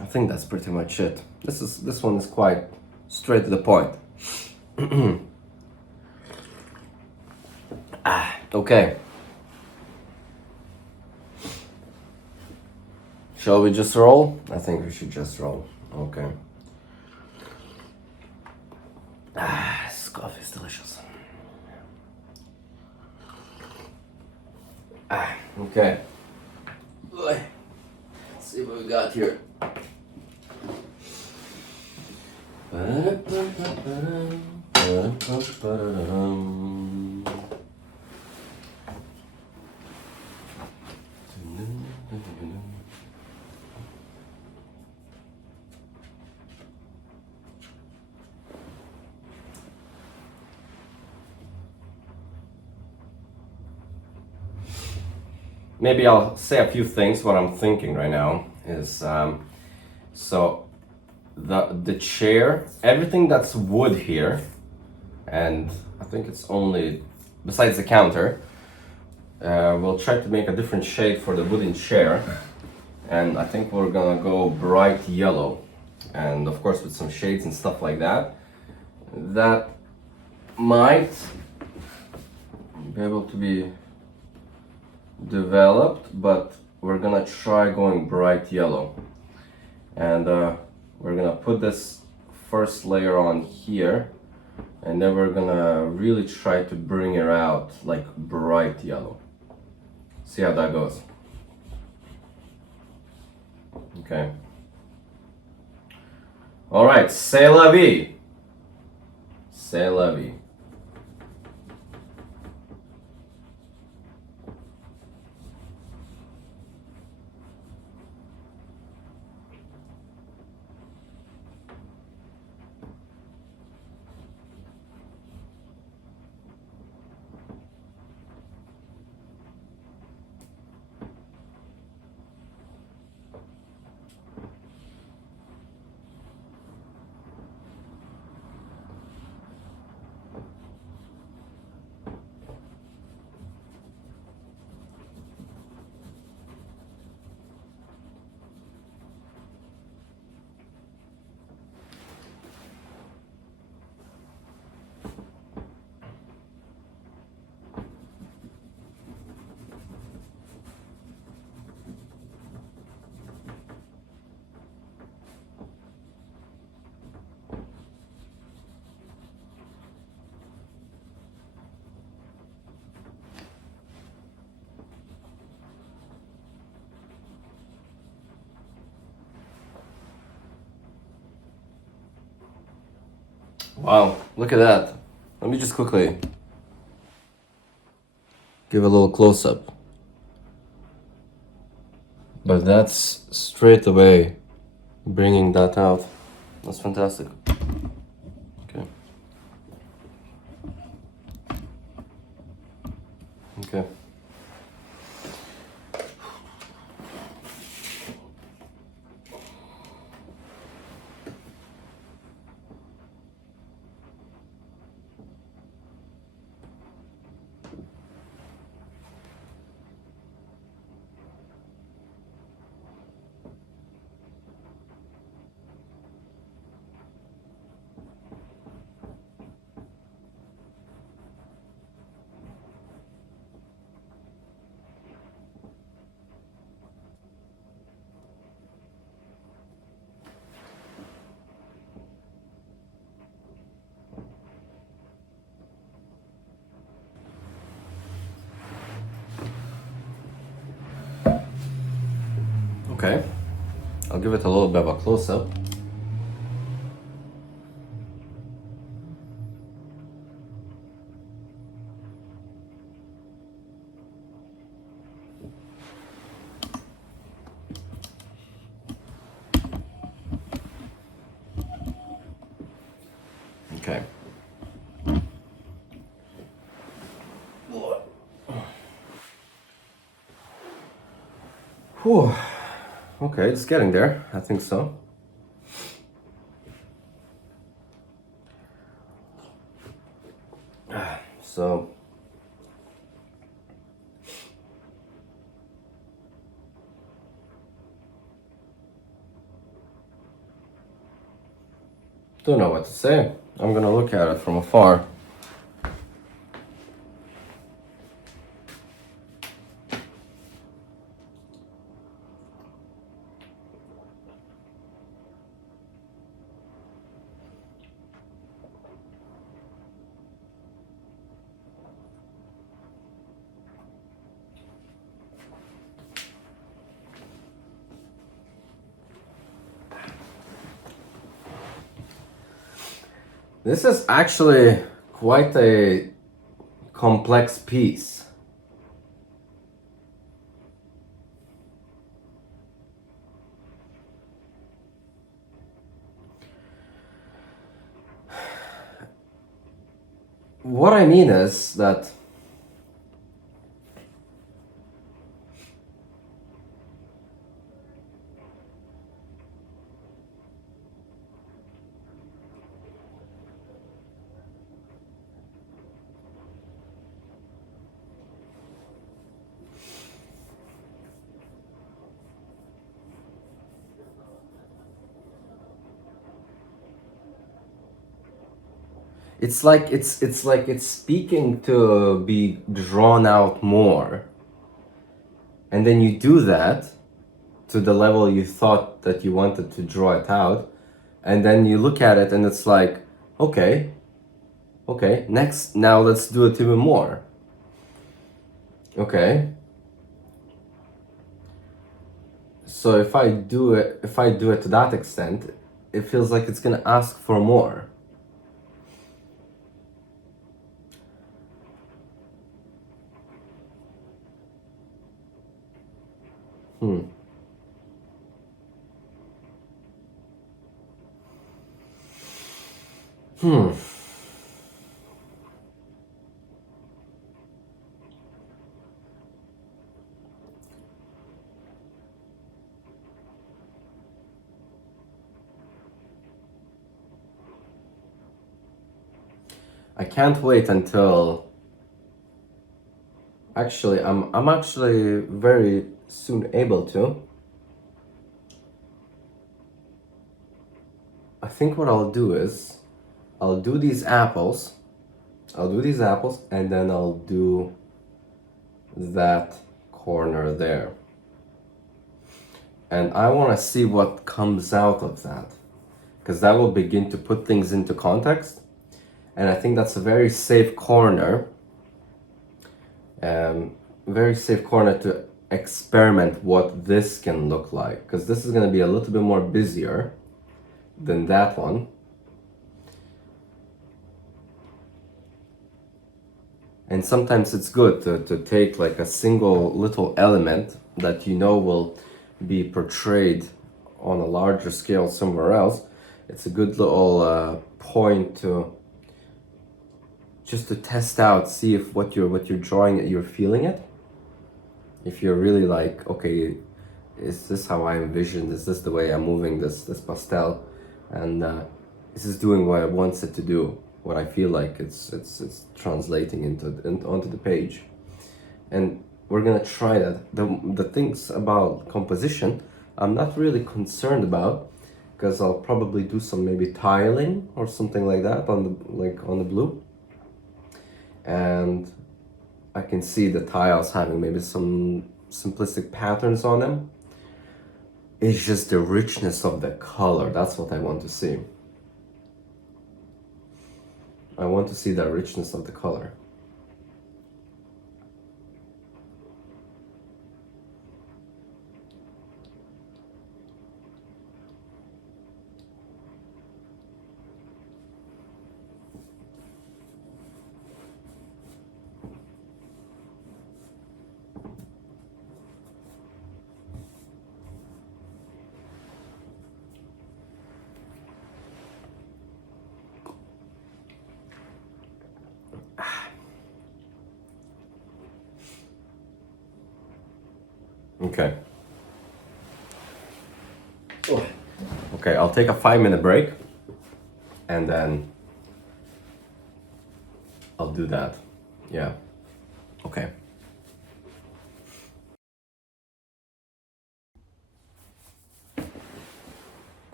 I think that's pretty much it. This one is quite straight to the point. Okay. Shall we just roll? I think we should just roll. Okay. This coffee is delicious. Okay. Let's see what we got here. Maybe I'll say a few things. What I'm thinking right now is so the chair, everything that's wood here, and I think it's only besides the counter. We'll try to make a different shade for the wooden chair, and I think we're gonna go bright yellow, and of course with some shades and stuff like that. That might be able to be developed, but we're gonna try going bright yellow, and we're gonna put this first layer on here, and then we're gonna really try to bring it out like bright yellow. See how that goes. Okay. All right, c'est la vie. C'est la vie. Wow, look at that. Let me just quickly give a little close-up. But that's straight away bringing that out. That's fantastic. Okay. Okay. Okay. I'll give it a little bit of a close-up. Okay. Whew. Okay, it's getting there. I think so. So don't know what to say. I'm gonna look at it from afar. This is actually quite a complex piece. What I mean is that it's speaking to be drawn out more. And then you do that to the level you thought that you wanted to draw it out, and then you look at it and it's like, okay, next, now let's do it even more. Okay. So if I do it to that extent, it feels like it's gonna ask for more. Hmm. I can't wait until. Actually, I'm actually very soon able to. I think what I'll do is, I'll do these apples. And then I'll do that corner there. And I want to see what comes out of that, because that will begin to put things into context. And I think that's a very safe corner. Very safe corner to experiment what this can look like, because this is going to be a little bit more busier than that one. And sometimes it's good to take like a single little element that you know will be portrayed on a larger scale somewhere else. It's a good little point to just to test out, see if what you're drawing, you're feeling it. If you're really like, okay, is this how I envisioned? Is this the way I'm moving this pastel? And is this doing what I want it to do? What I feel like it's translating onto the page. And we're gonna try that. The things about composition, I'm not really concerned about, because I'll probably do some maybe tiling or something like that on the blue. And I can see the tiles having maybe some simplistic patterns on them. It's just the richness of the color. That's what I want to see. I want to see the richness of the color. Okay. Okay, I'll take a 5-minute break and then I'll do that. Yeah. Okay.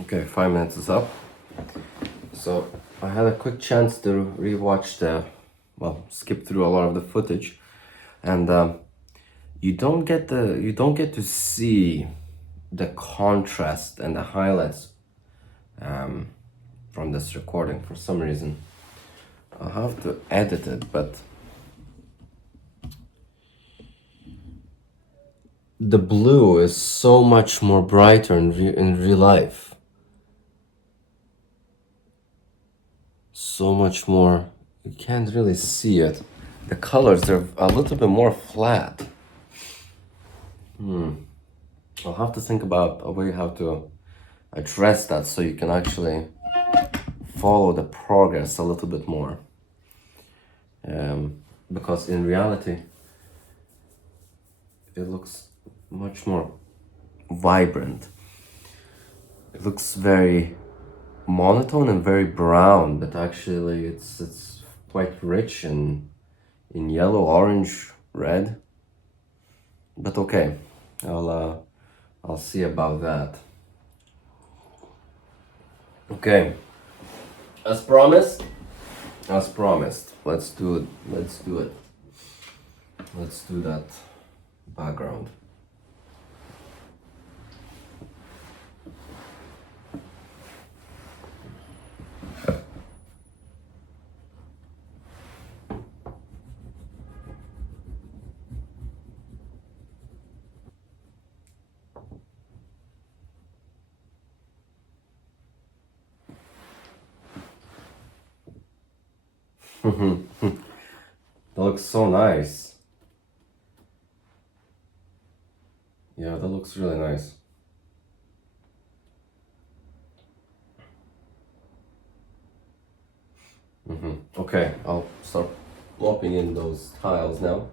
Okay, 5 minutes is up. So I had a quick chance to rewatch skip through a lot of the footage, and you don't get to see the contrast and the highlights from this recording for some reason. I'll have to edit it, but the blue is so much more brighter in real life. so much more. You can't really see it. The colors, they're a little bit more flat. I'll have to think about a way how to address that so you can actually follow the progress a little bit more. Because in reality, it looks much more vibrant. It looks very monotone and very brown, but actually it's quite rich in yellow, orange, red. But okay, I'll see about that. Okay, as promised, let's do it. Let's do it. Let's do that background. That looks so nice. Yeah, that looks really nice. Okay, I'll start plopping in those tiles now.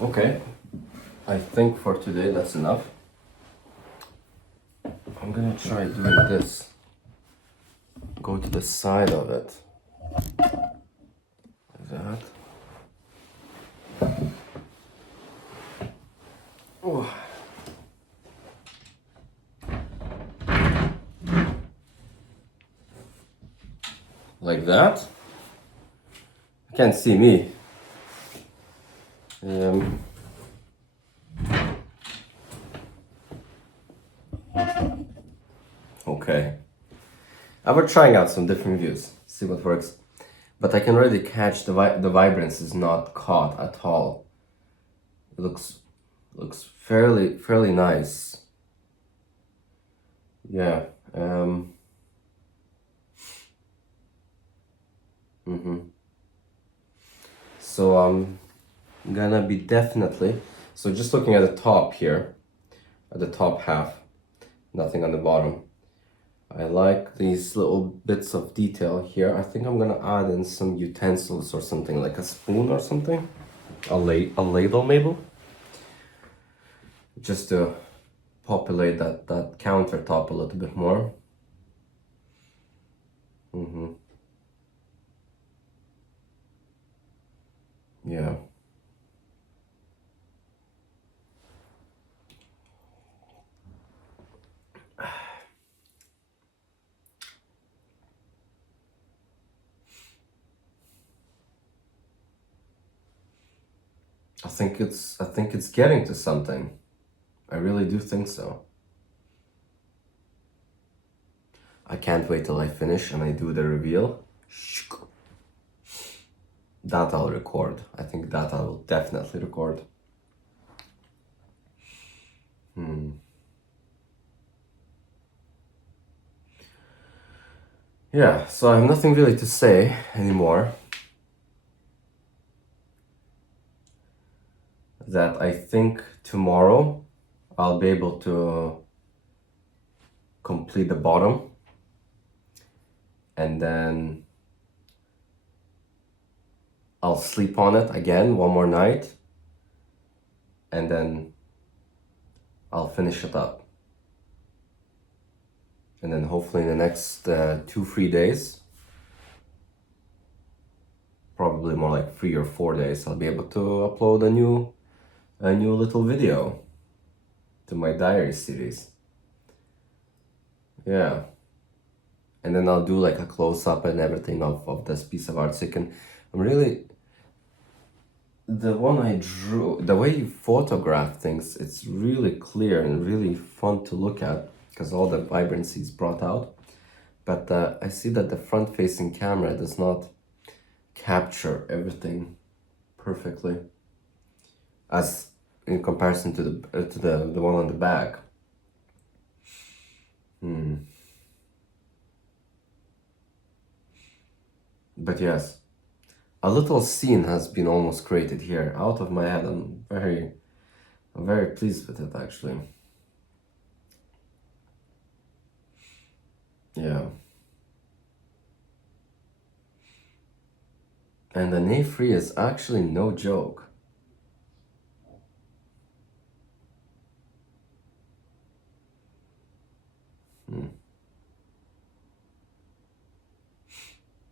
Okay, I think for today that's enough. I'm gonna try doing this. Go to the side of it. Like that. Oh. Like that. You can't see me. Okay. I was trying out some different views, see what works. But I can already catch the vibrance is not caught at all. It looks fairly nice. Yeah. So I'm gonna be definitely. So just looking at the top here, at the top half, nothing on the bottom. I like these little bits of detail here. I think I'm gonna add in some utensils or something, like a spoon or something. A ladle maybe? Just to populate that countertop a little bit more. Yeah. I think it's getting to something. I really do think so. I can't wait till I finish and I do the reveal. That I'll record. I think that I will definitely record. Yeah, so I have nothing really to say anymore. That I think tomorrow I'll be able to complete the bottom, and then I'll sleep on it again one more night, and then I'll finish it up. And then hopefully in the next 2-3 days, probably more like 3 or 4 days, I'll be able to upload a new little video to my diary series. Yeah. And then I'll do like a close-up and everything of this piece of art, so you can really, the one I drew, the way you photograph things, it's really clear and really fun to look at because all the vibrancy is brought out. But I see that the front-facing camera does not capture everything perfectly, as in comparison to the one on the back. But yes, a little scene has been almost created here out of my head. I'm very pleased with it, actually. Yeah. And an A3 is actually no joke.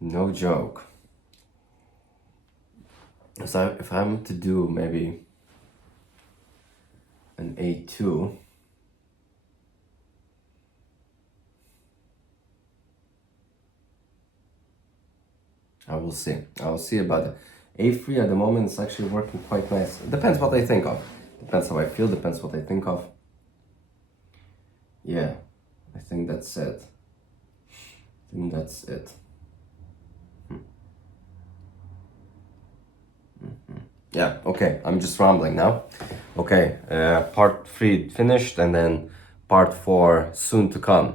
No joke. So if I'm to do maybe an A2, I will see. I will see about it. A3 at the moment is actually working quite nice. It depends what I think of. Depends how I feel, depends what I think of. Yeah, I think that's it. I think that's it. Yeah, okay, I'm just rambling now. Okay, part 3 finished, and then part 4 soon to come.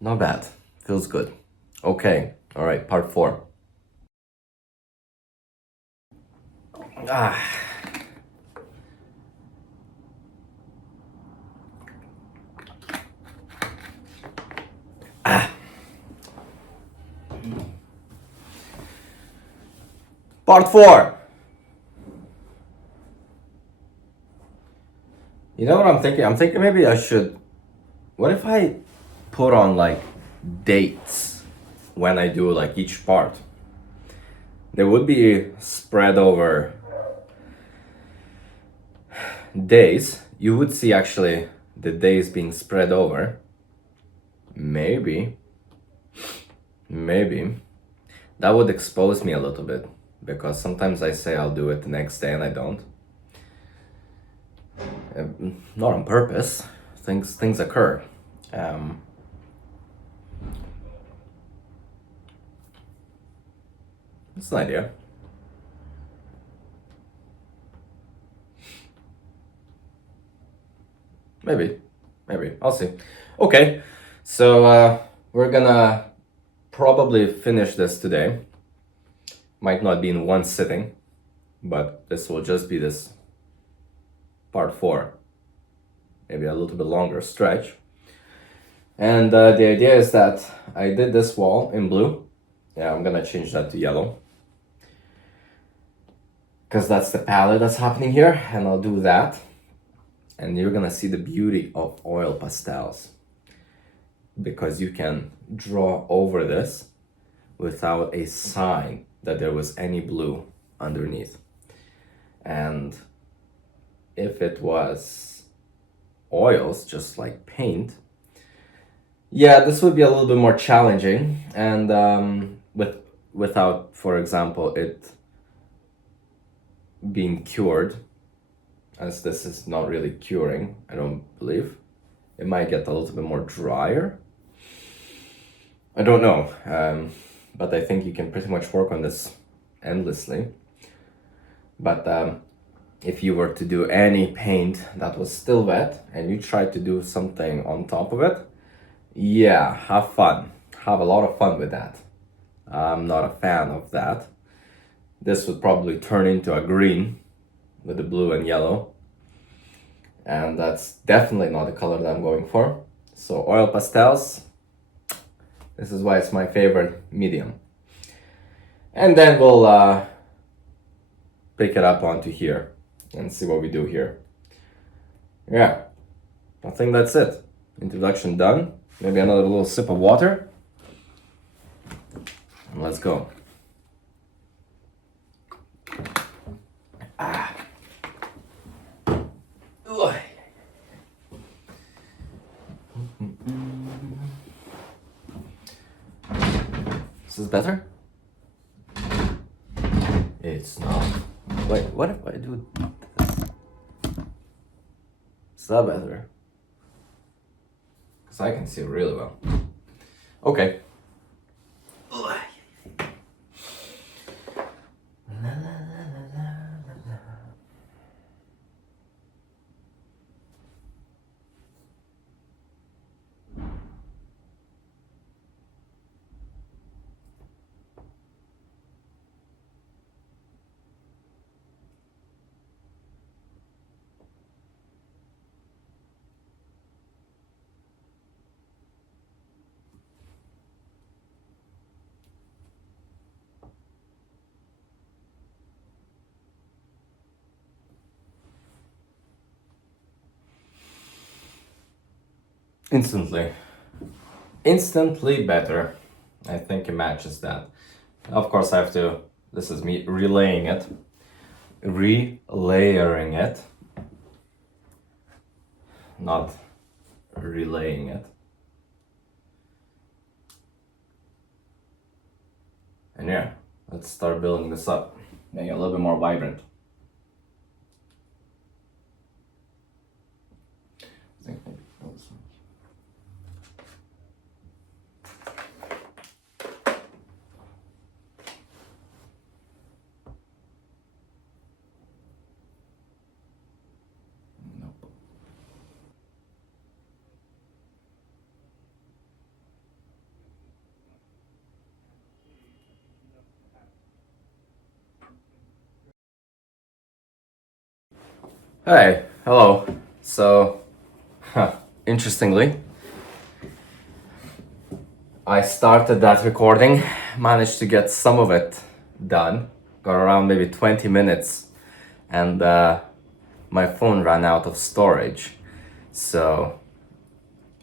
Not bad, feels good. Okay, all right, part 4. Part 4. You know what I'm thinking? I'm thinking maybe I should. What if I put on like dates when I do like each part? They would be spread over days. You would see actually the days being spread over. Maybe that would expose me a little bit, because sometimes I say I'll do it the next day and I don't. Not on purpose. Things occur. It's an idea. Maybe. I'll see. Okay, so we're gonna probably finish this today. Might not be in one sitting, but this will just be this part 4. Maybe a little bit longer stretch. And the idea is that I did this wall in blue. Yeah, I'm gonna change that to yellow, because that's the palette that's happening here, and I'll do that. And you're gonna see the beauty of oil pastels, because you can draw over this without a sign that there was any blue underneath. And if it was oils, just like paint, yeah, this would be a little bit more challenging. And without, for example, it being cured, as this is not really curing, I don't believe. It might get a little bit more drier, I don't know, but I think you can pretty much work on this endlessly. But if you were to do any paint that was still wet and you tried to do something on top of it, yeah, have fun. Have a lot of fun with that. I'm not a fan of that. This would probably turn into a green with the blue and yellow. And that's definitely not the color that I'm going for. So oil pastels, this is why it's my favorite medium. And then we'll pick it up onto here and see what we do here. Yeah, I think that's it. Introduction done. Maybe another little sip of water. And let's go. Is this better? It's not. Wait, what if I do this? Is that better? Because I can see really well. Okay. Instantly better. I think it matches that. Of course I have to, this is me relaying it, relayering it, not relaying it. And yeah, let's start building this up, making it a little bit more vibrant. I think maybe this one. Nope. Hey, hello. So, interestingly, I started that recording, managed to get some of it done, got around maybe 20 minutes, and my phone ran out of storage. So,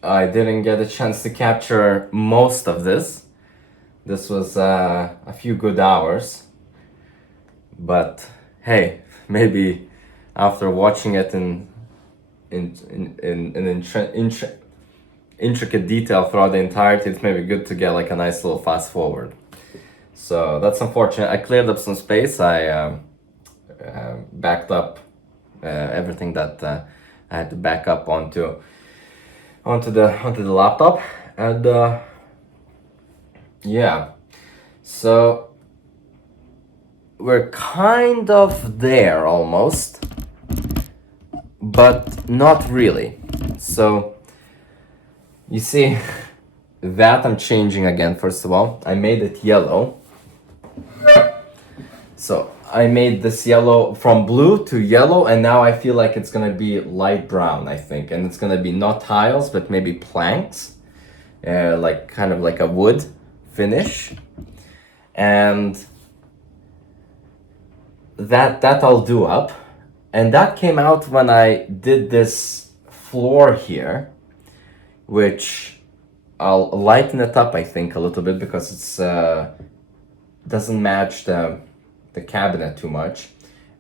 I didn't get a chance to capture most of this. This was a few good hours. But hey, maybe after watching it in intricate detail throughout the entirety, it's maybe good to get like a nice little fast forward. So that's unfortunate. I cleared up some space. I backed up everything that I had to back up onto the laptop, and yeah. So we're kind of there almost, but not really. So you see that I'm changing again. First of all, I made it yellow. So I made this yellow from blue to yellow, and now I feel like it's gonna be light brown, I think, and it's gonna be not tiles but maybe planks, like kind of like a wood finish, and that I'll do up. And that came out when I did this floor here, which I'll lighten it up, I think, a little bit, because it's doesn't match the cabinet too much,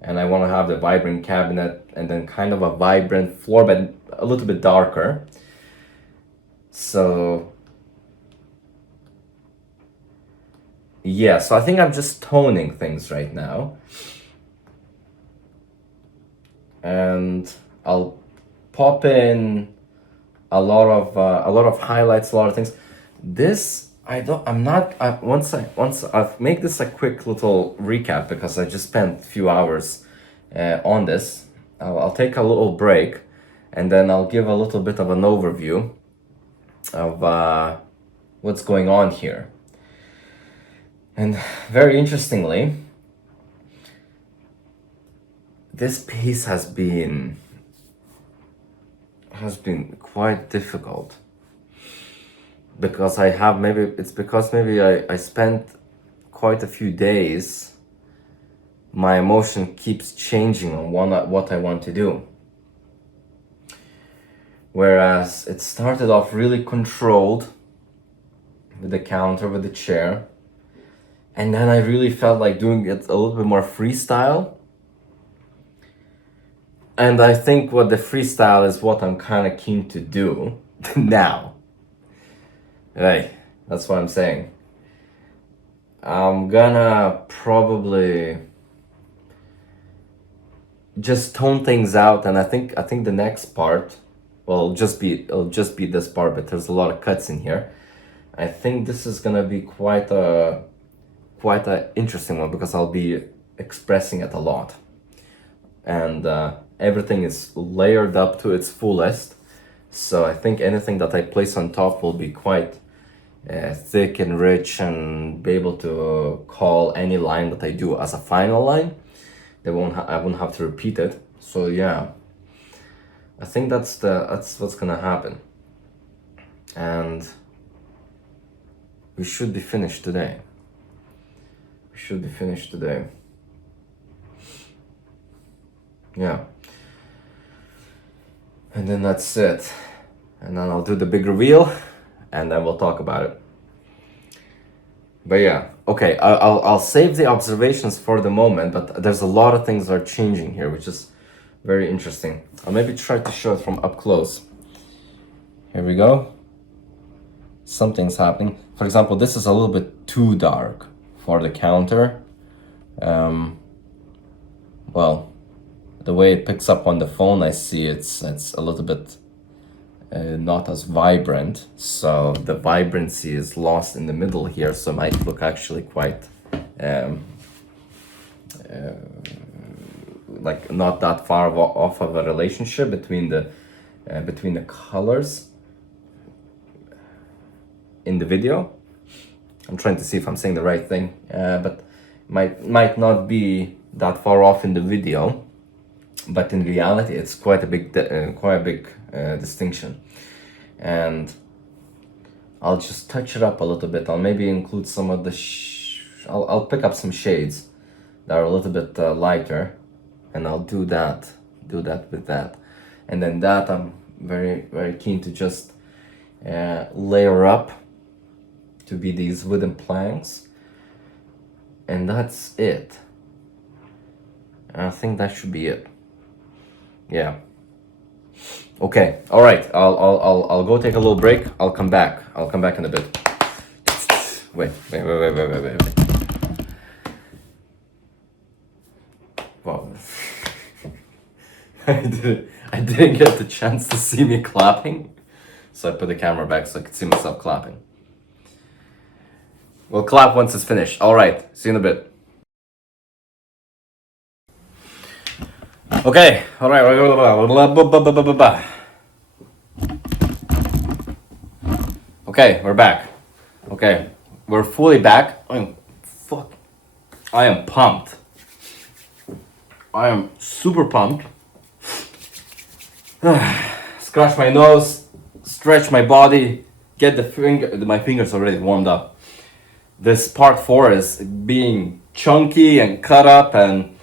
and I want to have the vibrant cabinet and then kind of a vibrant floor, but a little bit darker. So yeah, so I think I'm just toning things right now, and I'll pop in a lot of highlights, a lot of things. This once I've make this a quick little recap because I just spent a few hours on this. I'll take a little break, and then I'll give a little bit of an overview of what's going on here. And very interestingly, this piece has been quite difficult because I spent quite a few days. My emotion keeps changing on what I want to do. Whereas it started off really controlled with the counter, with the chair, and then I really felt like doing it a little bit more freestyle. And I think what the freestyle is what I'm kind of keen to do now. Hey, that's what I'm saying. I'm gonna probably just tone things out, and I think the next part, well, it'll just be this part, but there's a lot of cuts in here. I think this is gonna be quite a interesting one because I'll be expressing it a lot, and everything is layered up to its fullest. So I think anything that I place on top will be quite thick and rich, and be able to call any line that I do as a final line. I won't have to repeat it. So yeah, I think that's what's gonna happen, and we should be finished today. Yeah, and then that's it, and then I'll do the big reveal, and then we'll talk about it. But yeah, okay, I'll save the observations for the moment, but there's a lot of things that are changing here, which is very interesting. I'll maybe try to show it from up close. Here we go. Something's happening. For example, this is a little bit too dark for the counter. Well, the way it picks up on the phone, I see it's a little bit not as vibrant, so the vibrancy is lost in the middle here, so it might look actually quite like not that far off of a relationship between the colors in the video. I'm trying to see if I'm saying the right thing, but might not be that far off in the video, but in reality it's quite a big distinction. And I'll just touch it up a little bit. I'll maybe include some of the I'll pick up some shades that are a little bit lighter, and I'll do that with that, and then that I'm very, very keen to just layer up to be these wooden planks, and that's it. I think that should be it. Yeah. Okay. All right. I'll go take a little break. I'll come back in a bit. Wait. Wow. I didn't get the chance to see me clapping, so I put the camera back so I could see myself clapping. We'll clap once it's finished. All right. See you in a bit. Okay, all right. Okay, we're back. Okay, we're fully back. I am pumped. I am super pumped. Scratch my nose, stretch my body, get my fingers already warmed up. This part 4 is being chunky and cut up and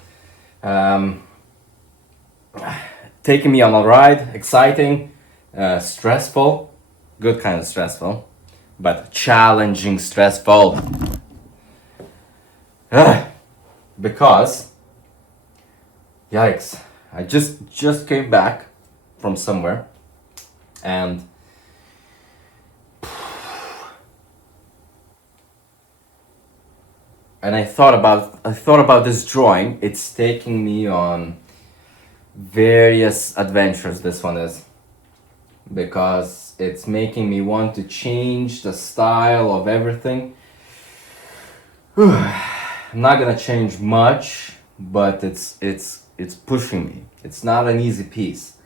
taking me on a ride, exciting, stressful, good kind of stressful, but challenging stressful. Because, yikes, I just came back from somewhere, and I thought about this drawing. It's taking me on various adventures. This one is, because it's making me want to change the style of everything. I'm not gonna change much, but it's pushing me. It's not an easy piece.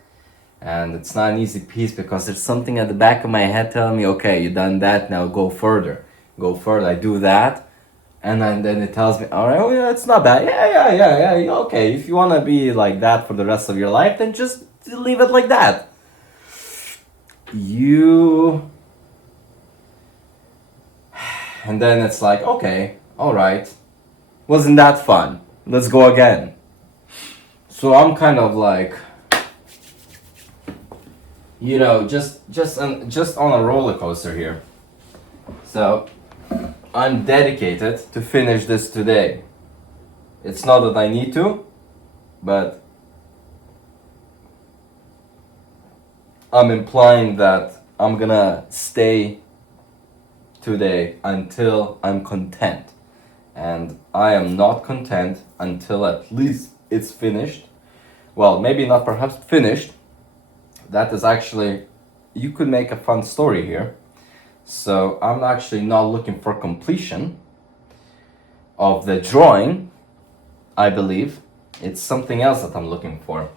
And it's not an easy piece because there's something at the back of my head telling me, okay, you done that, now go further. Go further. I do that, and then it tells me, all right, oh yeah, it's not bad. Yeah. Okay, if you want to be like that for the rest of your life, then just leave it like that. And then it's like, okay, all right, wasn't that fun? Let's go again. So I'm kind of like, just on a roller coaster here. So I'm dedicated to finish this today. It's not that I need to, but I'm implying that I'm gonna stay today until I'm content. And I am not content until at least it's finished. Well, maybe not perhaps finished. That is actually, you could make a fun story here. So I'm actually not looking for completion of the drawing, I believe. It's something else that I'm looking for.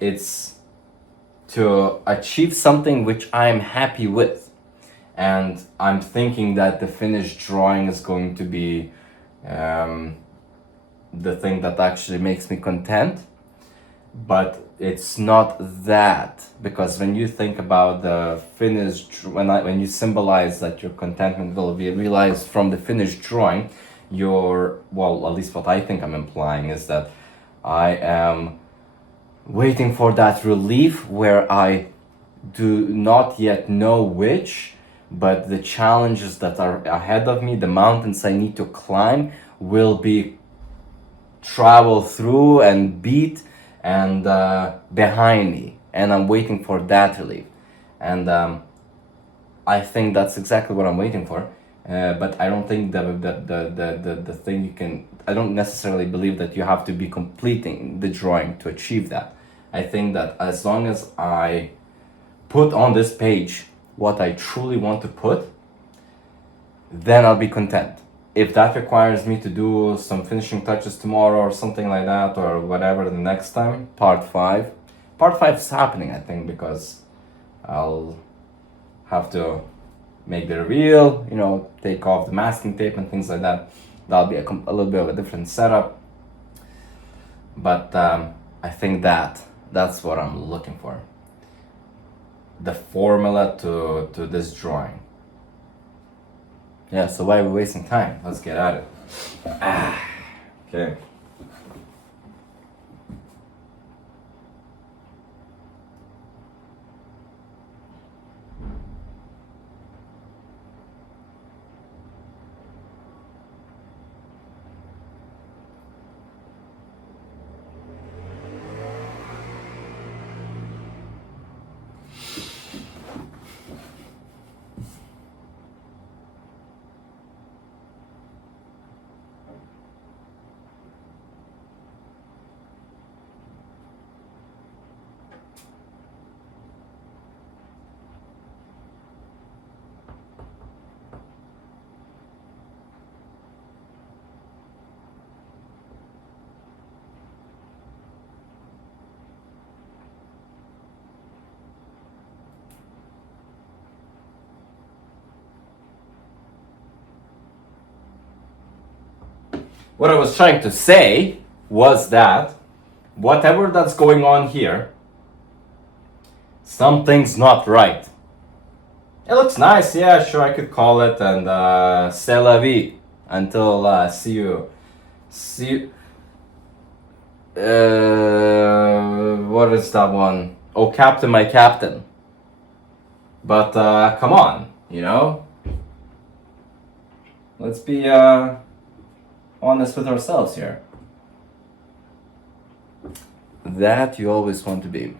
It's to achieve something which I'm happy with. And I'm thinking that the finished drawing is going to be the thing that actually makes me content. But it's not that, because when you think about the finished, when you symbolize that your contentment will be realized from the finished drawing, well, at least what I think I'm implying is that I am waiting for that relief where I do not yet know which, but the challenges that are ahead of me, the mountains I need to climb, will be traveled through and beat and behind me, and I'm waiting for that relief. And I think that's exactly what I'm waiting for. But I don't think the thing you can, I don't necessarily believe that you have to be completing the drawing to achieve that. I think that as long as I put on this page what I truly want to put, then I'll be content. If that requires me to do some finishing touches tomorrow or something like that, or whatever the next time, part 5 is happening, I think, because I'll have to make the reveal, take off the masking tape and things like that. That'll be a little bit of a different setup, but I think that's what I'm looking for, the formula to this drawing. Yeah, so why are we wasting time? Let's get at it. Okay. What I was trying to say was that whatever that's going on here, something's not right. It looks nice, yeah, sure, I could call it, and c'est la vie until see you. What is that one? Oh, Captain, my Captain. But come on, let's be honest with ourselves here. That you always want to be.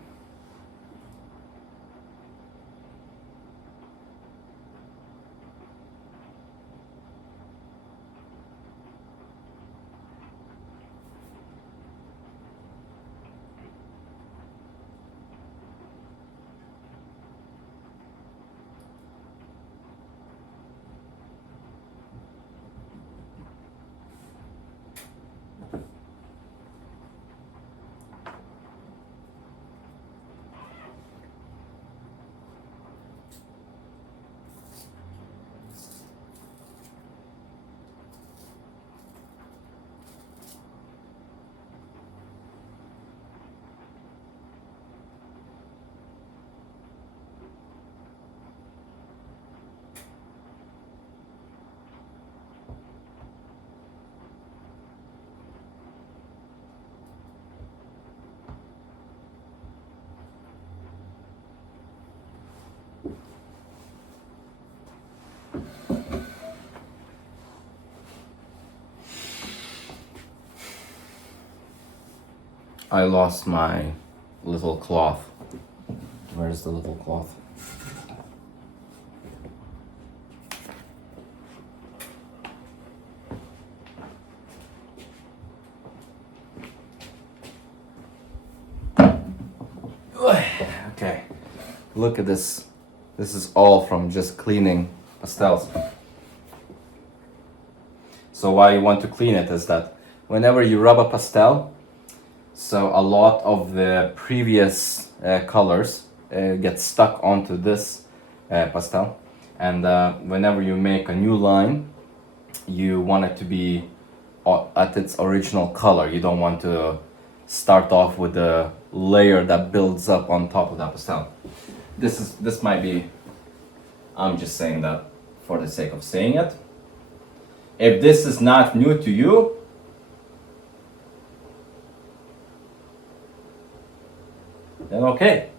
I lost my little cloth. Where's the little cloth? Okay, look at this. This is all from just cleaning pastels. So why you want to clean it is that whenever you rub a pastel, so a lot of the previous colors get stuck onto this pastel, and whenever you make a new line, you want it to be at its original color. You don't want to start off with a layer that builds up on top of that pastel. This might be, I'm just saying that for the sake of saying it. If this is not new to you, then okay.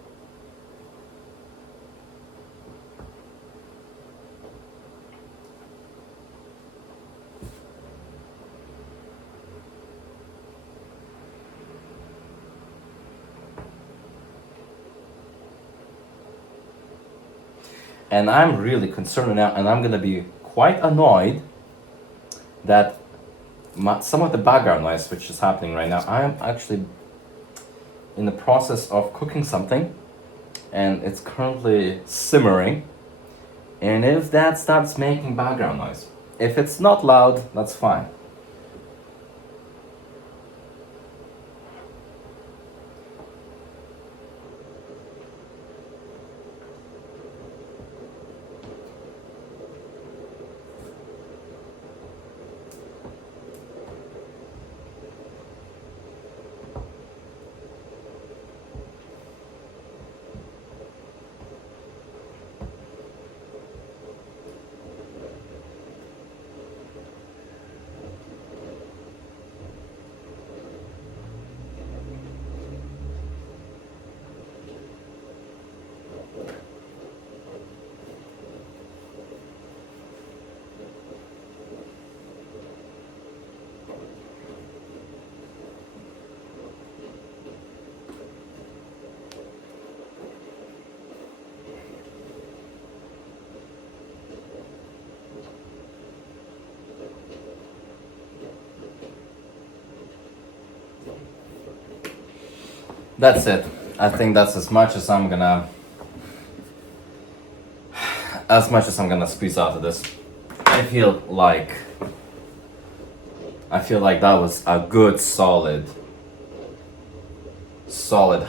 And I'm really concerned now, and I'm gonna be quite annoyed that some of the background noise which is happening right now, I am actually in the process of cooking something, and it's currently simmering, and if that starts making background noise, if it's not loud, that's fine. That's it. I think that's as much as I'm gonna squeeze out of this. I feel like that was a good solid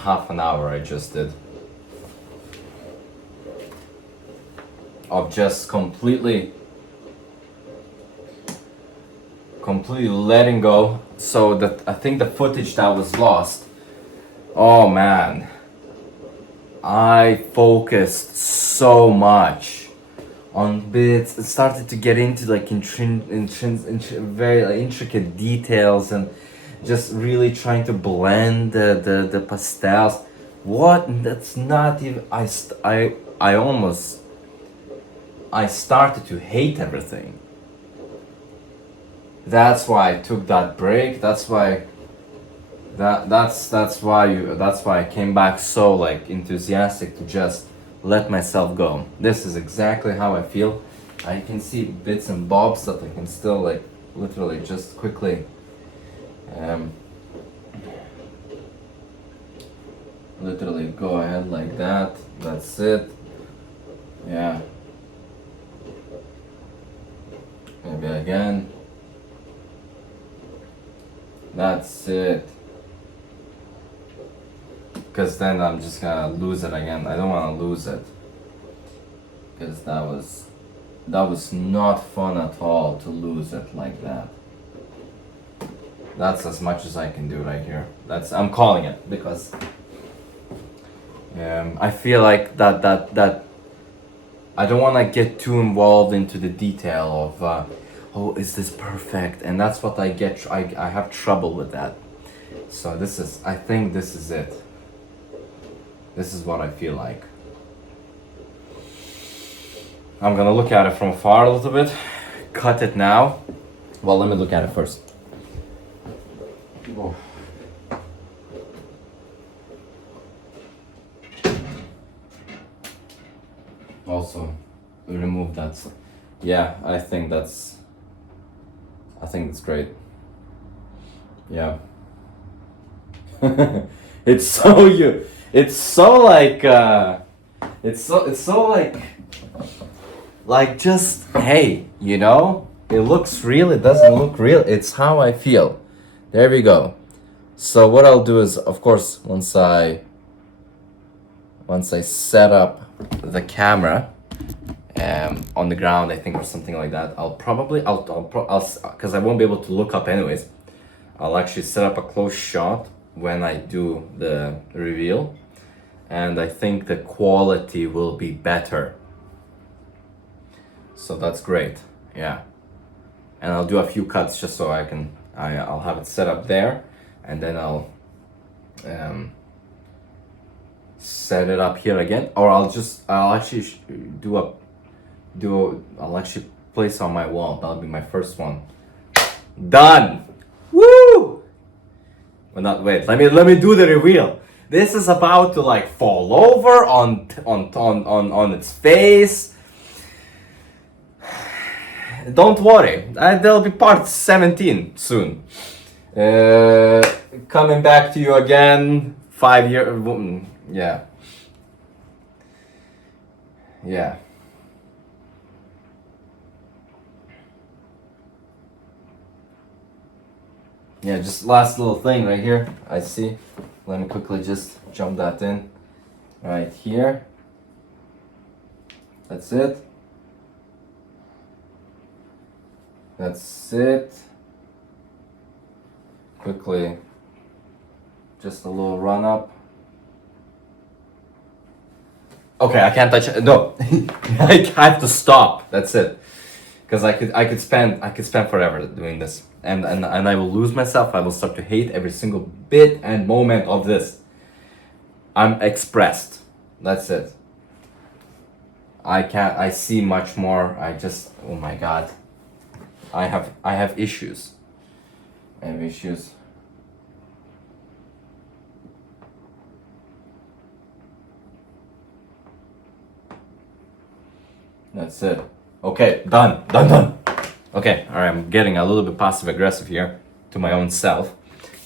half an hour I just did of just completely letting go. So that I think the footage that was lost, oh man, I focused so much on bits. It started to get into like very like, intricate details, and just really trying to blend the pastels. What? That's not even. I started to hate everything. That's why I took that break. That's why I came back so like enthusiastic to just let myself go. This is exactly how I feel. I can see bits and bobs that I can still like literally just quickly literally go ahead like that. That's it. Yeah. Maybe again. That's it. Because then I'm just gonna lose it again. I don't want to lose it, because that was not fun at all to lose it like that. That's as much as I can do right here. I'm calling it, because I feel like that I don't want to get too involved into the detail of oh, is this perfect? And that's what I get. I have trouble with that. So I think this is it. This is what I feel like. I'm gonna look at it from afar a little bit. Cut it now. Well, let me look at it first. Oh. Also, remove that. Yeah, I think that's great. Yeah. It's so it's so like it's so like just, hey, you know, it looks real, it doesn't look real, it's how I feel. There we go. So what I'll do is, of course, once I set up the camera on the ground, I think, or something like that, I'll because I won't be able to look up anyways, I'll actually set up a close shot when I do the reveal, and I think the quality will be better. So that's great, yeah. And I'll do a few cuts just so I'll have it set up there, and then I'll set it up here again, or I'll actually I'll actually place on my wall. That'll be my first one. Done! Woo! Well, not wait. Let me do the reveal. This is about to like fall over on its face. Don't worry. There'll be part 17 soon. Coming back to you again. 5 years. Yeah. Yeah. Yeah, just last little thing right here, I see. Let me quickly just jump that in. Right here. That's it. That's it. Quickly, just a little run up. Okay, I can't touch it. No, I have to stop. That's it. Because I could spend forever doing this, and I will lose myself. I will start to hate every single bit and moment of this. I'm expressed. That's it. I see much more. Oh my God. I have issues. I have issues. That's it. Okay, done. Okay, all right, I'm getting a little bit passive aggressive here to my own self,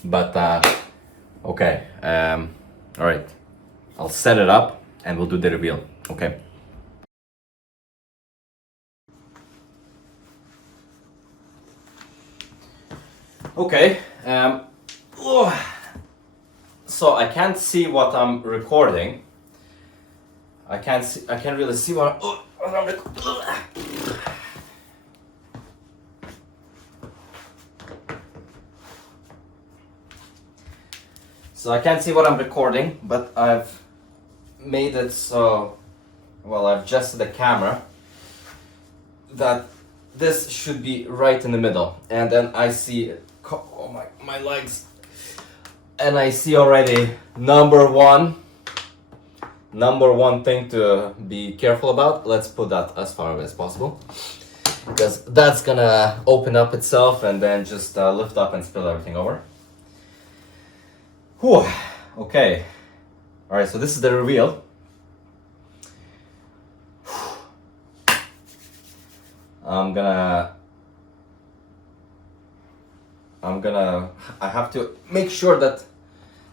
but okay, all right, I'll set it up and we'll do the reveal. Okay. Okay. So I can't see what I'm recording. I can't really see what I'm recording. So I can't see what I'm recording, but I've made it so, well, I've adjusted the camera that this should be right in the middle, and then I see, oh my legs, and I see already number one thing to be careful about. Let's put that as far away as possible, because that's gonna open up itself and then just lift up and spill everything over. Whew. Okay. All right, so this is the reveal. I have to make sure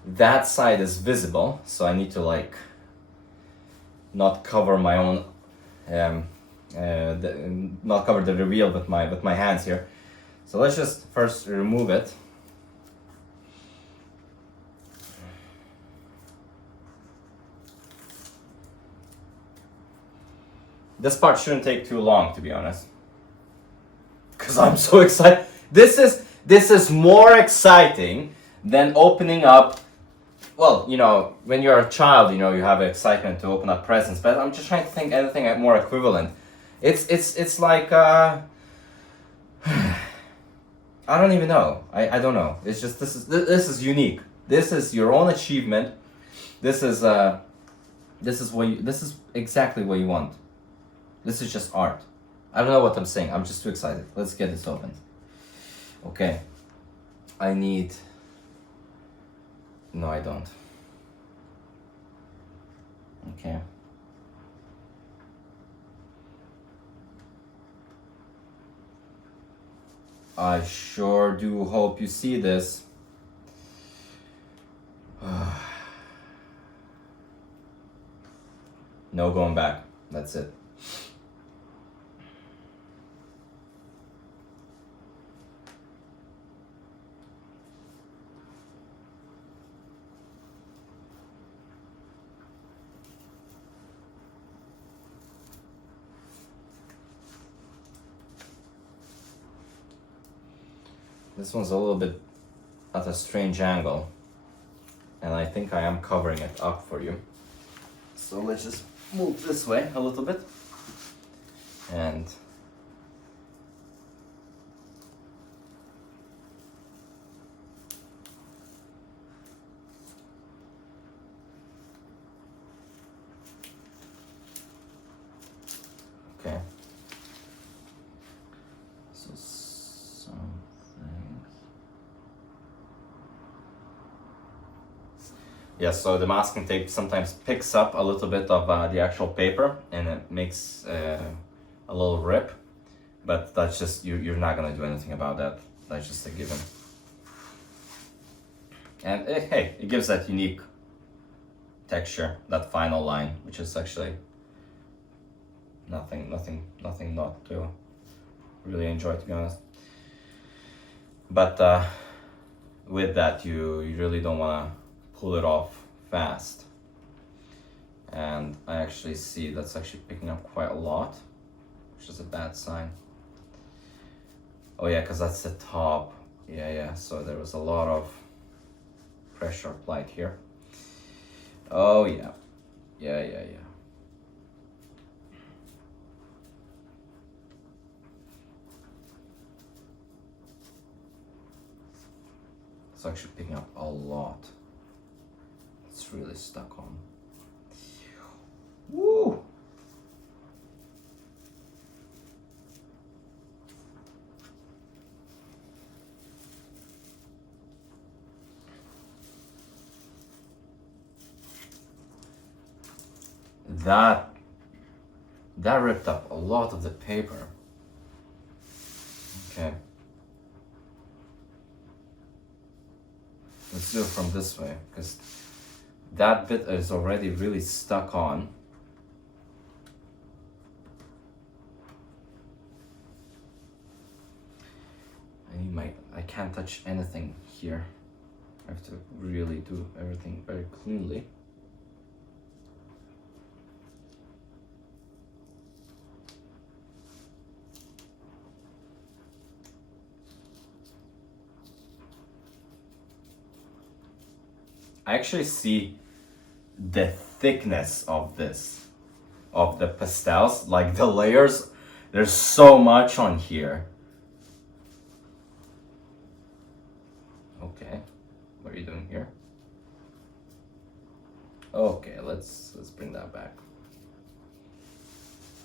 that side is visible, so I need to like not cover my own not cover the reveal with my hands here. So let's just first remove it. This part shouldn't take too long, to be honest, because I'm so excited. This is more exciting than opening up. Well, you know, when you're a child, you know, you have excitement to open up presents, but I'm just trying to think anything more equivalent. It's like I don't even know. I don't know. It's just this is unique. This is your own achievement. This is exactly what you want. This is just art. I don't know what I'm saying. I'm just too excited. Let's get this opened. Okay. I need... No, I don't. Okay. I sure do hope you see this. No going back. That's it. This one's a little bit at a strange angle, and I think I am covering it up for you. So let's just move this way a little bit. And okay. So some things. Yeah, so the masking tape sometimes picks up a little bit of the actual paper, and it makes a little rip, but that's just, you're not gonna do anything about that. That's just a given. And hey, it gives that unique texture, that final line, which is actually nothing not to really enjoy, to be honest. But with that, you really don't want to pull it off fast. And I actually see that's actually picking up quite a lot, which is a bad sign. Oh yeah, because that's the top. Yeah, so there was a lot of pressure applied here. Oh yeah. It's actually picking up a lot. It's really stuck on. Woo! That ripped up a lot of the paper. Okay. Let's do it from this way, because that bit is already really stuck on. I can't touch anything here. I have to really do everything very cleanly. I actually see the thickness of this, of the pastels, like the layers. There's so much on here. Okay, what are you doing here? Okay, let's bring that back.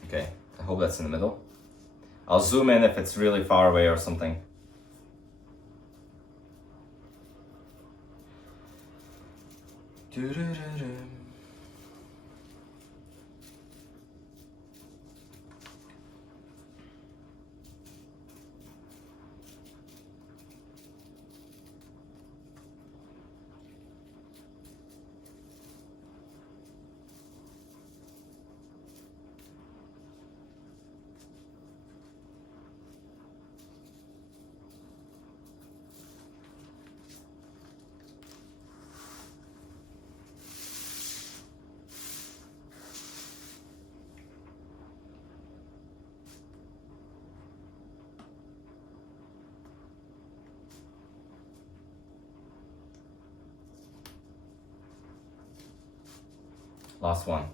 Okay, I hope that's in the middle. I'll zoom in if it's really far away or something. Last one.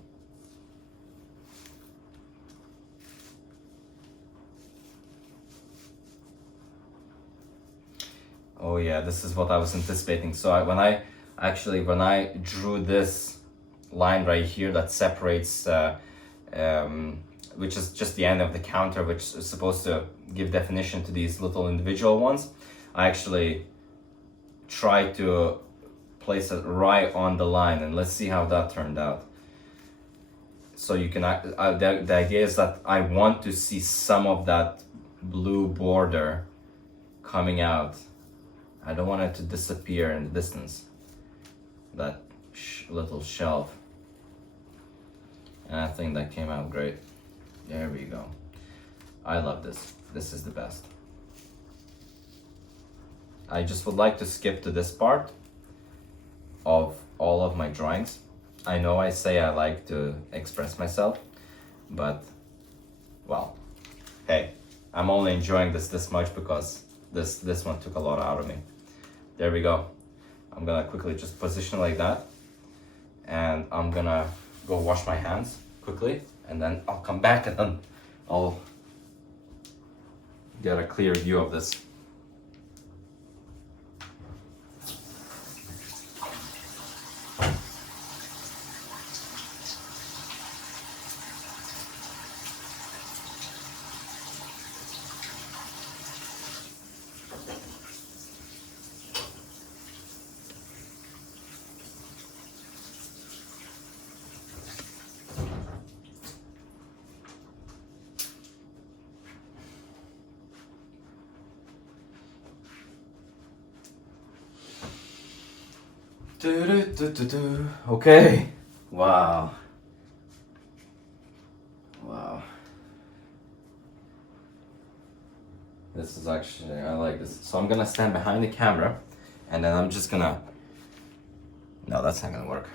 Oh yeah, this is what I was anticipating. So when I drew this line right here that separates which is just the end of the counter, which is supposed to give definition to these little individual ones. I actually try to place it right on the line, and let's see how that turned out. So you can, the idea is that I want to see some of that blue border coming out. I don't want it to disappear in the distance, that little shelf. And I think that came out great. There we go. I love this. This is the best. I just would like to skip to this part of all of my drawings. I know I say I like to express myself, but, well, hey, I'm only enjoying this much because this one took a lot out of me. There we go. I'm gonna quickly just position like that, and I'm gonna go wash my hands quickly, and then I'll come back and then I'll get a clear view of this. Okay. Wow. Wow. This is actually, I like this. So I'm gonna stand behind the camera, and then I'm just gonna, no, that's not gonna work.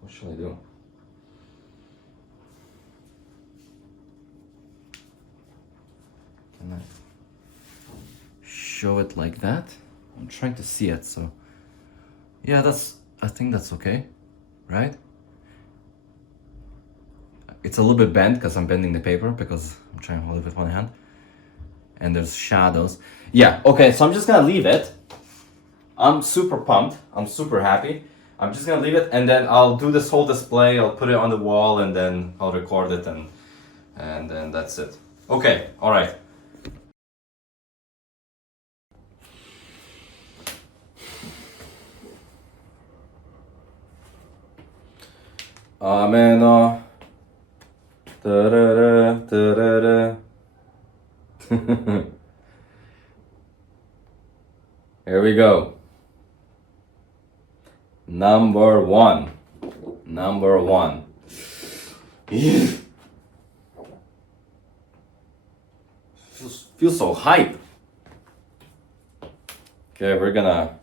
What should I do? Can I show it like that? I'm trying to see it, so yeah, I think that's okay, right? It's a little bit bent because I'm bending the paper because I'm trying to hold it with one hand, and there's shadows. Yeah, okay, so I'm just gonna leave it. I'm super pumped. I'm super happy. I'm just gonna leave it, and then I'll do this whole display. I'll put it on the wall, and then I'll record it, and then that's it. Okay, all right. Amen. Da-da-da, da-da-da. Here we go. Number one. Feels so hype. Okay, we're gonna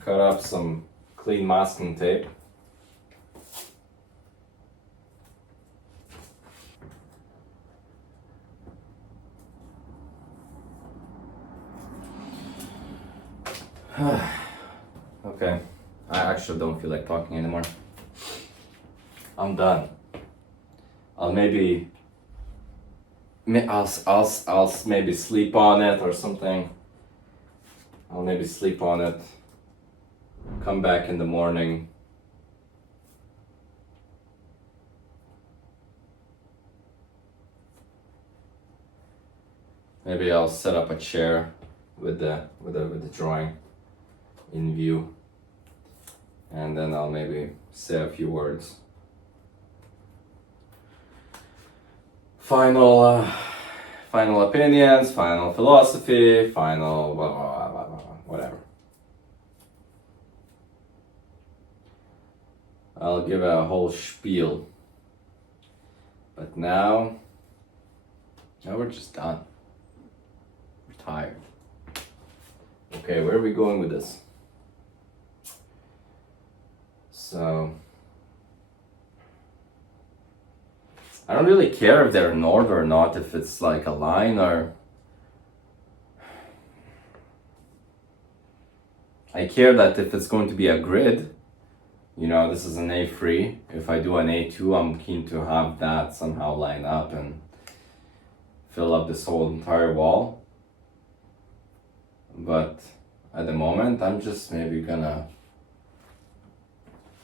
cut up some clean masking tape. Okay, I actually don't feel like talking anymore. I'm done. I'll maybe sleep on it or something. I'll maybe sleep on it. Come back in the morning. Maybe I'll set up a chair with the drawing in view, and then I'll maybe say a few words. Final opinions, final philosophy, final whatever. I'll give a whole spiel. But now we're just done. We're tired. Okay, where are we going with this? So I don't really care if they're in order or not, if it's like a line or... I care that if it's going to be a grid, you know, this is an A3. If I do an A2, I'm keen to have that somehow line up and fill up this whole entire wall. But at the moment. I'm just maybe gonna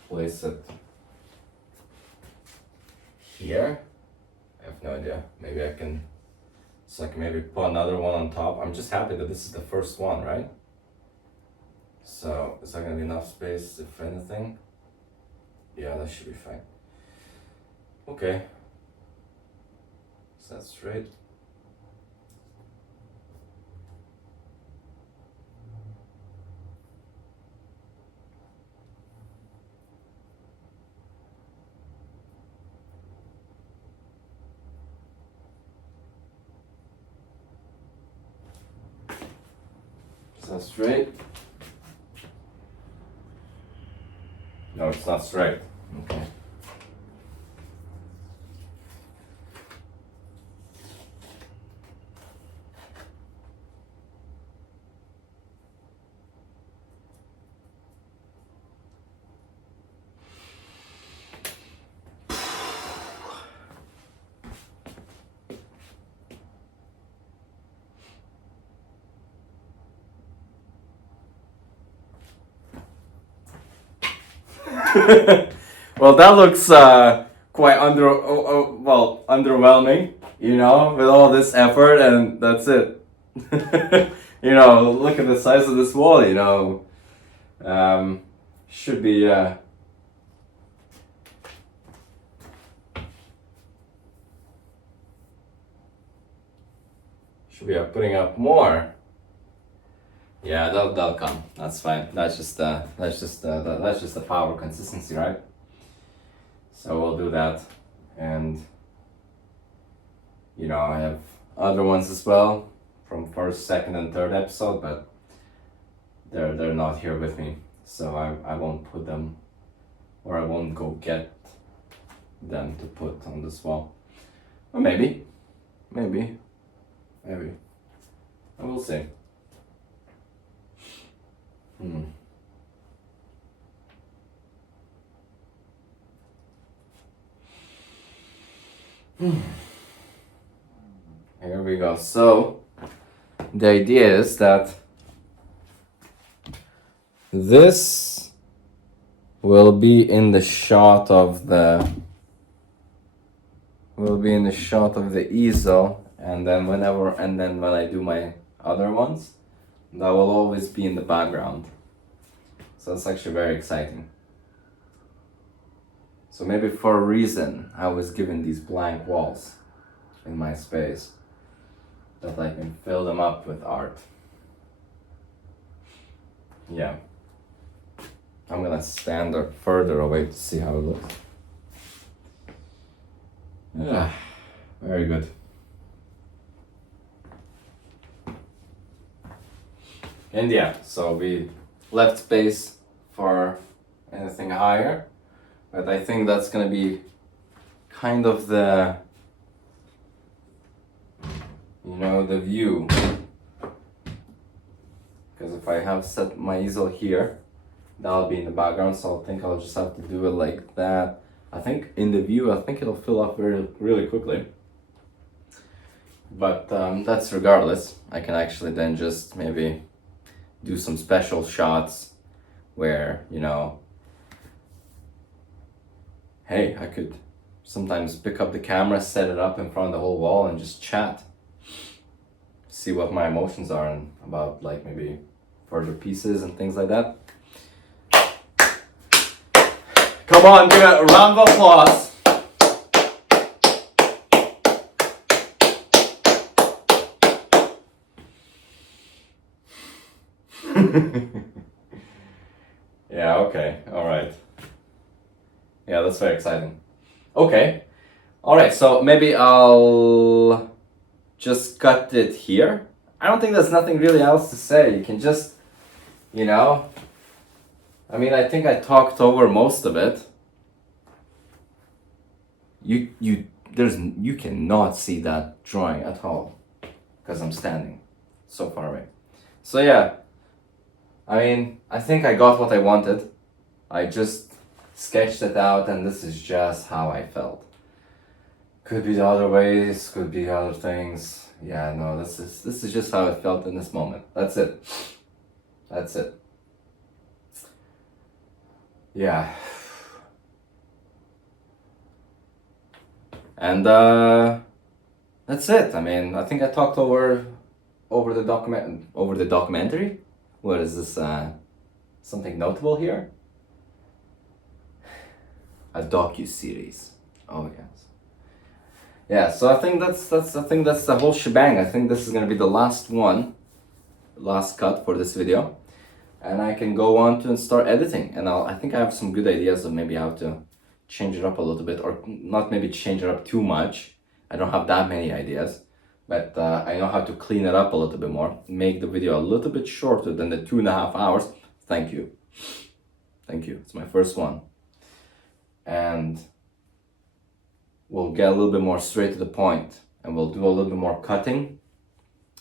place it here. I have no idea. Maybe I can, so I can maybe put another one on top. I'm just happy that this is the first one, right? So is that gonna be enough space if anything? Yeah, that should be fine. Okay. Is that straight? Is that straight? No, it's not straight. Okay. Well, that looks quite underwhelming, you know, with all this effort, and that's it. You know, look at the size of this wall, you know. Should be putting up more. Yeah, that'll come. That's fine. That's just the power consistency, right? So we'll do that, and you know, I have other ones as well from first, second, and third episode, but they're not here with me, so I won't put them, or I won't go get them to put on this wall. Or maybe, I will see. Here we go. So the idea is that this will be in the shot of the easel, and then when I do my other ones, that will always be in the background. So it's actually very exciting. So maybe for a reason I was given these blank walls in my space, that I can fill them up with art. Yeah. I'm gonna stand further away to see how it looks. Yeah, very good. And yeah, so we left space for anything higher, but I think that's gonna be kind of the, you know, the view. Because if I have set my easel here, that'll be in the background, so I think I'll just have to do it like that. I think in the view, I think it'll fill up really quickly. But that's regardless. I can actually then just maybe do some special shots where, you know, hey, I could sometimes pick up the camera, set it up in front of the whole wall, and just chat. See what my emotions are and about, like, maybe further pieces and things like that. Come on, give it a round of applause. Yeah, okay, alright. Yeah, that's very exciting. Okay, alright, so maybe I'll just cut it here. I don't think there's nothing really else to say. You can just, you know, I mean, I think I talked over most of it. You cannot see that drawing at all because I'm standing so far away. So yeah, I mean, I think I got what I wanted. I just sketched it out, and this is just how I felt. Could be the other ways, could be other things. Yeah, no, this is just how it felt in this moment. That's it. That's it. Yeah. And that's it. I mean, I think I talked over the documentary. What is this? Something notable here? A docu-series. Oh yes. Yeah. So I think that's the whole shebang. I think this is gonna be the last one, last cut for this video, and I can go on to and start editing. And I think I have some good ideas of maybe how to change it up a little bit, or not maybe change it up too much. I don't have that many ideas, but I know how to clean it up a little bit more, make the video a little bit shorter than the 2.5 hours. Thank you. Thank you. It's my first one. And we'll get a little bit more straight to the point, and we'll do a little bit more cutting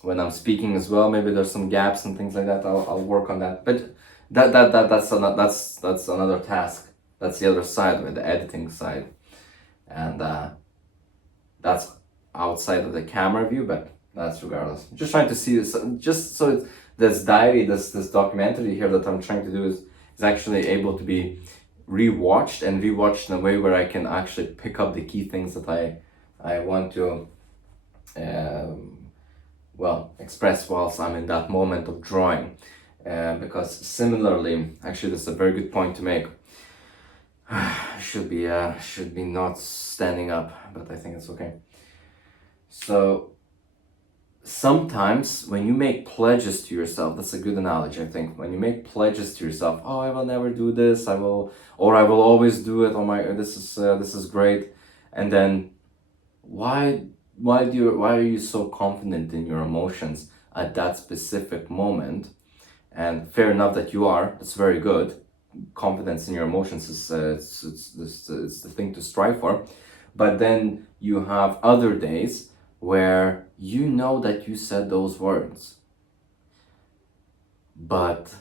when I'm speaking as well. Maybe there's some gaps and things like that. I'll work on that. But that's another task. That's the other side of it, the editing side. And that's outside of the camera view, but that's regardless. Just trying to see this, just so this diary, this documentary here that I'm trying to do is actually able to be rewatched in a way where I can actually pick up the key things that I want to express whilst I'm in that moment of drawing. Because similarly, actually, this is a very good point to make. should be not standing up, but I think it's okay. So sometimes when you make pledges to yourself, that's a good analogy, I think. When you make pledges to yourself, oh, I will never do this, I will always do it. Oh my, this is great. And then why are you so confident in your emotions at that specific moment? And fair enough that you are. That's very good. Confidence in your emotions is it's the thing to strive for. But then you have other days where you know that you said those words, but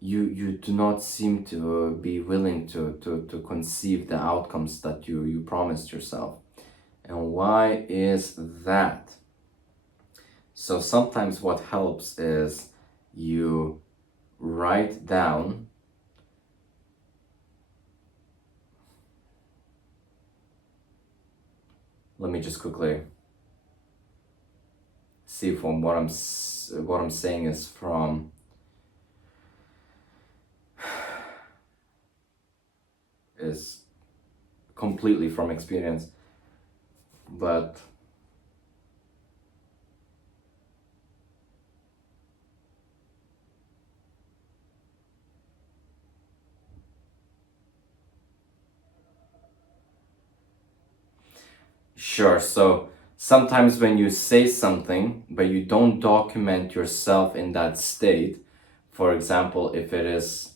you do not seem to be willing to conceive the outcomes that you promised yourself. And why is that? So sometimes what helps is you write down let me just quickly see from what I'm saying is from is completely from experience, but sure. So sometimes when you say something but you don't document yourself in that state, for example, if it is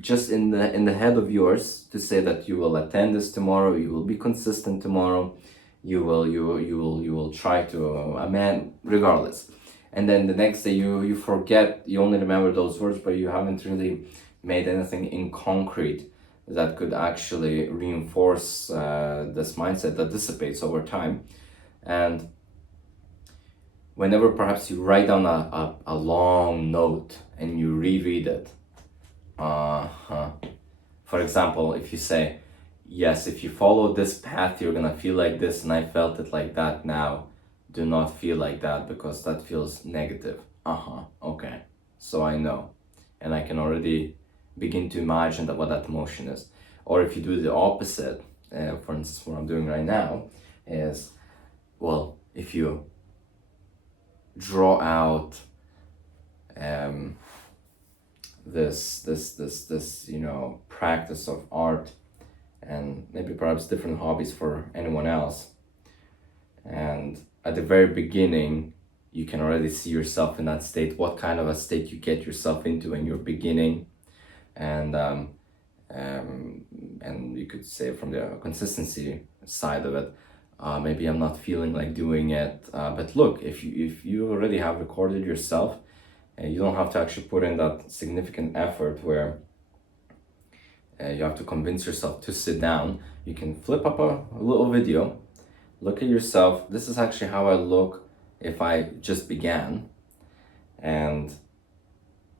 just in the head of yours to say that you will attend this tomorrow, you will be consistent tomorrow, you will try to amend regardless, and then the next day you forget, you only remember those words, but you haven't really made anything in concrete that could actually reinforce this mindset that dissipates over time. And whenever perhaps you write down a long note and you reread it, for example, if you say, yes, if you follow this path, you're gonna feel like this, and I felt it like that now. Do not feel like that because that feels negative. Okay. So I know, and I can already begin to imagine what that emotion is. Or if you do the opposite, for instance, what I'm doing right now is, well, if you draw out this practice of art, and maybe perhaps different hobbies for anyone else, and at the very beginning you can already see yourself in that state, what kind of a state you get yourself into when you're beginning, and you could say from the consistency side of it, maybe I'm not feeling like doing it, but look, if you already have recorded yourself, you don't have to actually put in that significant effort where you have to convince yourself to sit down. You can flip up a little video, look at yourself. This is actually how I look if I just began, and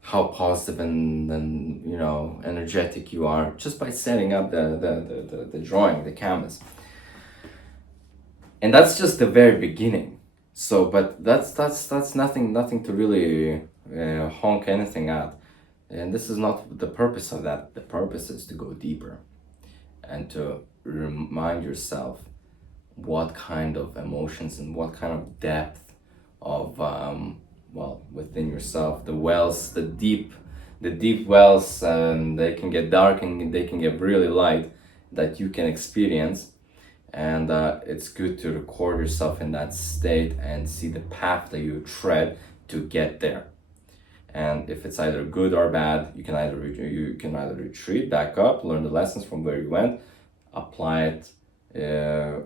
how positive and you know, energetic you are just by setting up the drawing, the canvas. And that's just the very beginning. So, but that's nothing to really honk anything at. And this is not the purpose of that. The purpose is to go deeper and to remind yourself what kind of emotions and what kind of depth of well, within yourself, the wells, the deep wells, they can get dark and they can get really light, that you can experience. And it's good to record yourself in that state and see the path that you tread to get there. And if it's either good or bad, you can either retreat back up, learn the lessons from where you went, apply it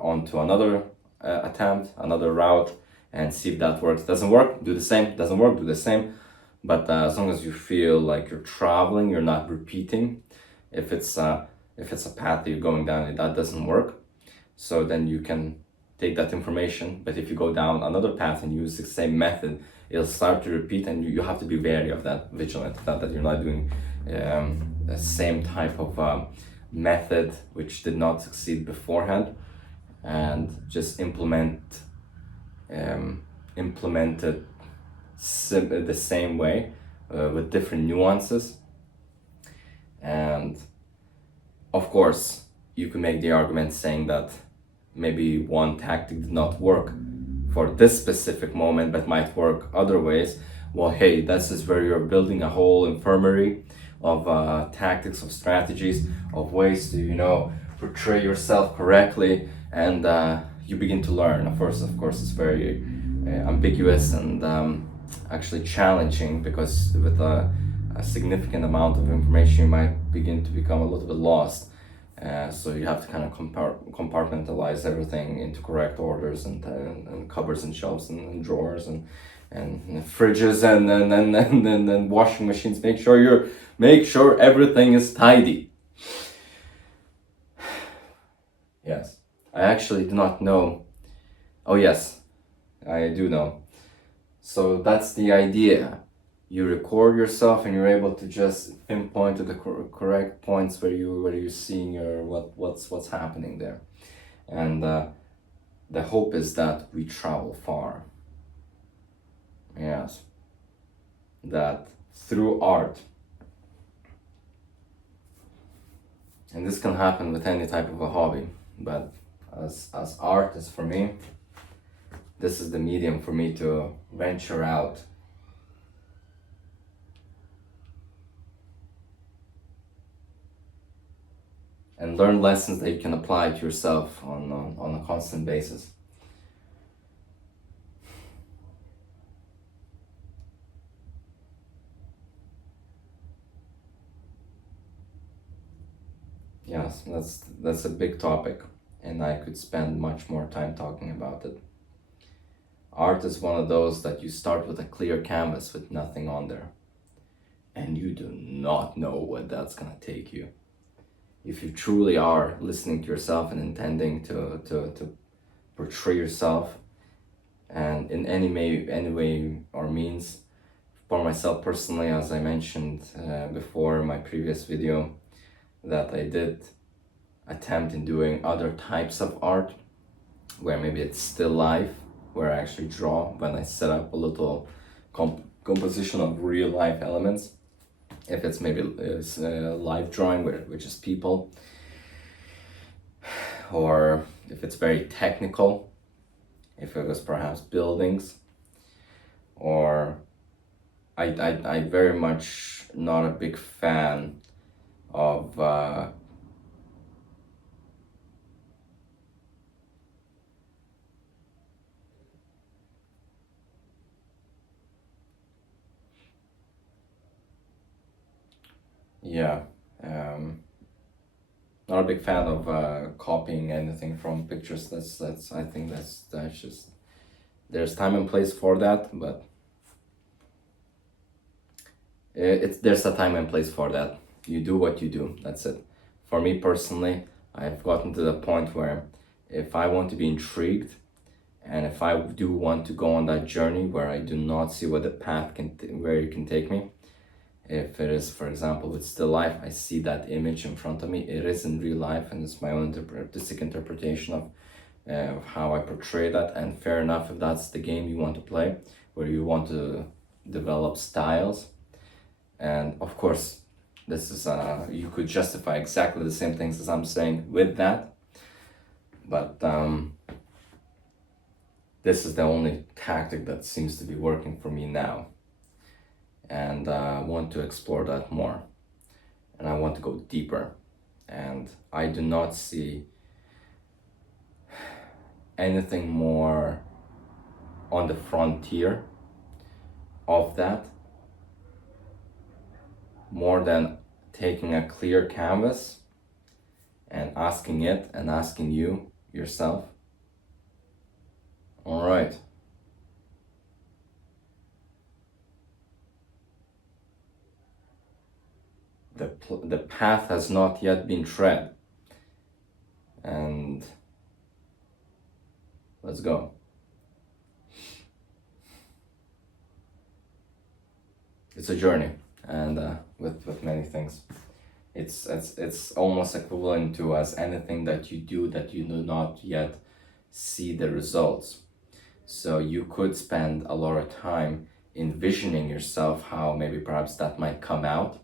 onto another attempt, another route, and see if that works. Doesn't work, do the same. Doesn't work, do the same. But as long as you feel like you're traveling, you're not repeating. If it's a path that you're going down and that doesn't work, so then you can take that information. But if you go down another path and use the same method, it'll start to repeat, and you have to be wary of that, vigilant, that you're not doing the same type of method which did not succeed beforehand, and just implement it the same way with different nuances. And of course, you can make the argument saying that maybe one tactic did not work for this specific moment, but might work other ways. Well, hey, this is where you're building a whole infirmary of tactics, of strategies, of ways to, you know, portray yourself correctly, and you begin to learn. Of course, it's very ambiguous and actually challenging, because with a significant amount of information, you might begin to become a little bit lost. So you have to kind of compartmentalize everything into correct orders, and cupboards and shelves and drawers and fridges and washing machines. Make sure everything is tidy. Yes, I actually do not know. Oh yes, I do know. So that's the idea. You record yourself, and you're able to just pinpoint to the correct points where you're seeing what's happening there. And the hope is that we travel far. Yes, that through art, and this can happen with any type of a hobby, but as art is for me, this is the medium for me to venture out and learn lessons that you can apply to yourself on a constant basis. Yes, that's a big topic, and I could spend much more time talking about it. Art is one of those that you start with a clear canvas with nothing on there, and you do not know what that's gonna take you. If you truly are listening to yourself and intending to portray yourself, and in any way or means, for myself personally, as I mentioned before in my previous video, that I did attempt in doing other types of art, where maybe it's still life, where I actually draw when I set up a little composition of real life elements. If it's maybe live drawing, which is people, or if it's very technical, if it was perhaps buildings, or I very much not a big fan of not a big fan of copying anything from pictures. I think that's just, there's time and place for that, but there's a time and place for that. You do what you do, that's it. For me personally, I've gotten to the point where if I want to be intrigued And if I do want to go on that journey where I do not see what the path where it can take me, if it is, for example, with still life, I see that image in front of me, it is in real life, and it's my own artistic interpretation of how I portray that. And fair enough, if that's the game you want to play, where you want to develop styles. And of course, this is you could justify exactly the same things as I'm saying with that, but this is the only tactic that seems to be working for me now, and I want to explore that more, and I want to go deeper, and I do not see anything more on the frontier of that, more than taking a clear canvas and asking it and asking you yourself, all right, the path has not yet been tread, and let's go. It's a journey, and with many things. It's almost equivalent to as anything that you do that you do not yet see the results. So you could spend a lot of time envisioning yourself how maybe perhaps that might come out,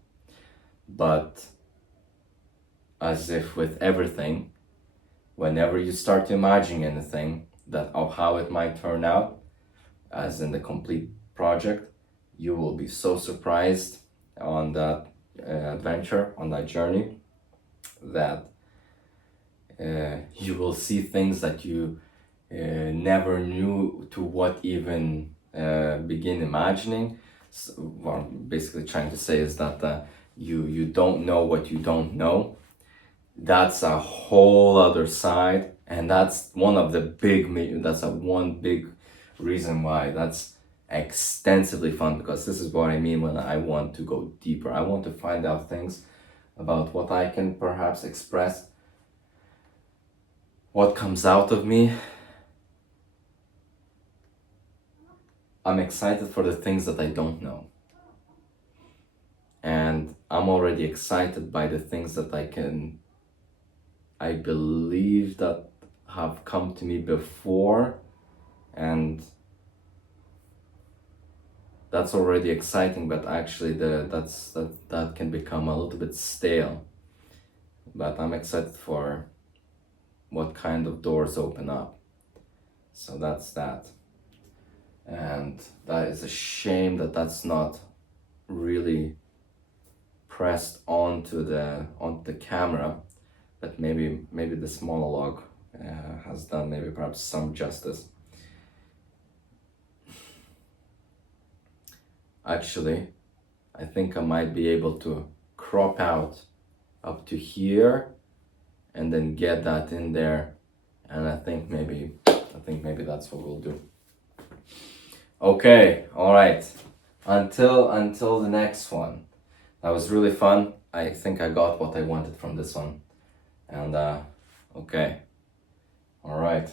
but as if with everything, whenever you start to imagine anything that of how it might turn out, as in the complete project, you will be so surprised on that adventure, on that journey, that you will see things that you never knew to what even begin imagining. So, what I'm basically trying to say is that you don't know what you don't know. That's a whole other side, and that's one of the one big reason why that's extensively fun, because this is what I mean when I want to go deeper. I want to find out things about what I can perhaps express, what comes out of me. I'm excited for the things that I don't know, and I'm already excited by the things that I believe that have come to me before, and that's already exciting, but actually that can become a little bit stale. But I'm excited for what kind of doors open up. So that's that. And that is a shame that that's not really pressed onto the camera, but maybe this monologue has done maybe perhaps some justice. Actually, I think I might be able to crop out up to here and then get that in there, and I think maybe that's what we'll do. Okay, all right. Until the next one. That was really fun. I think I got what I wanted from this one. And okay. All right.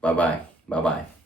Bye-bye. Bye-bye.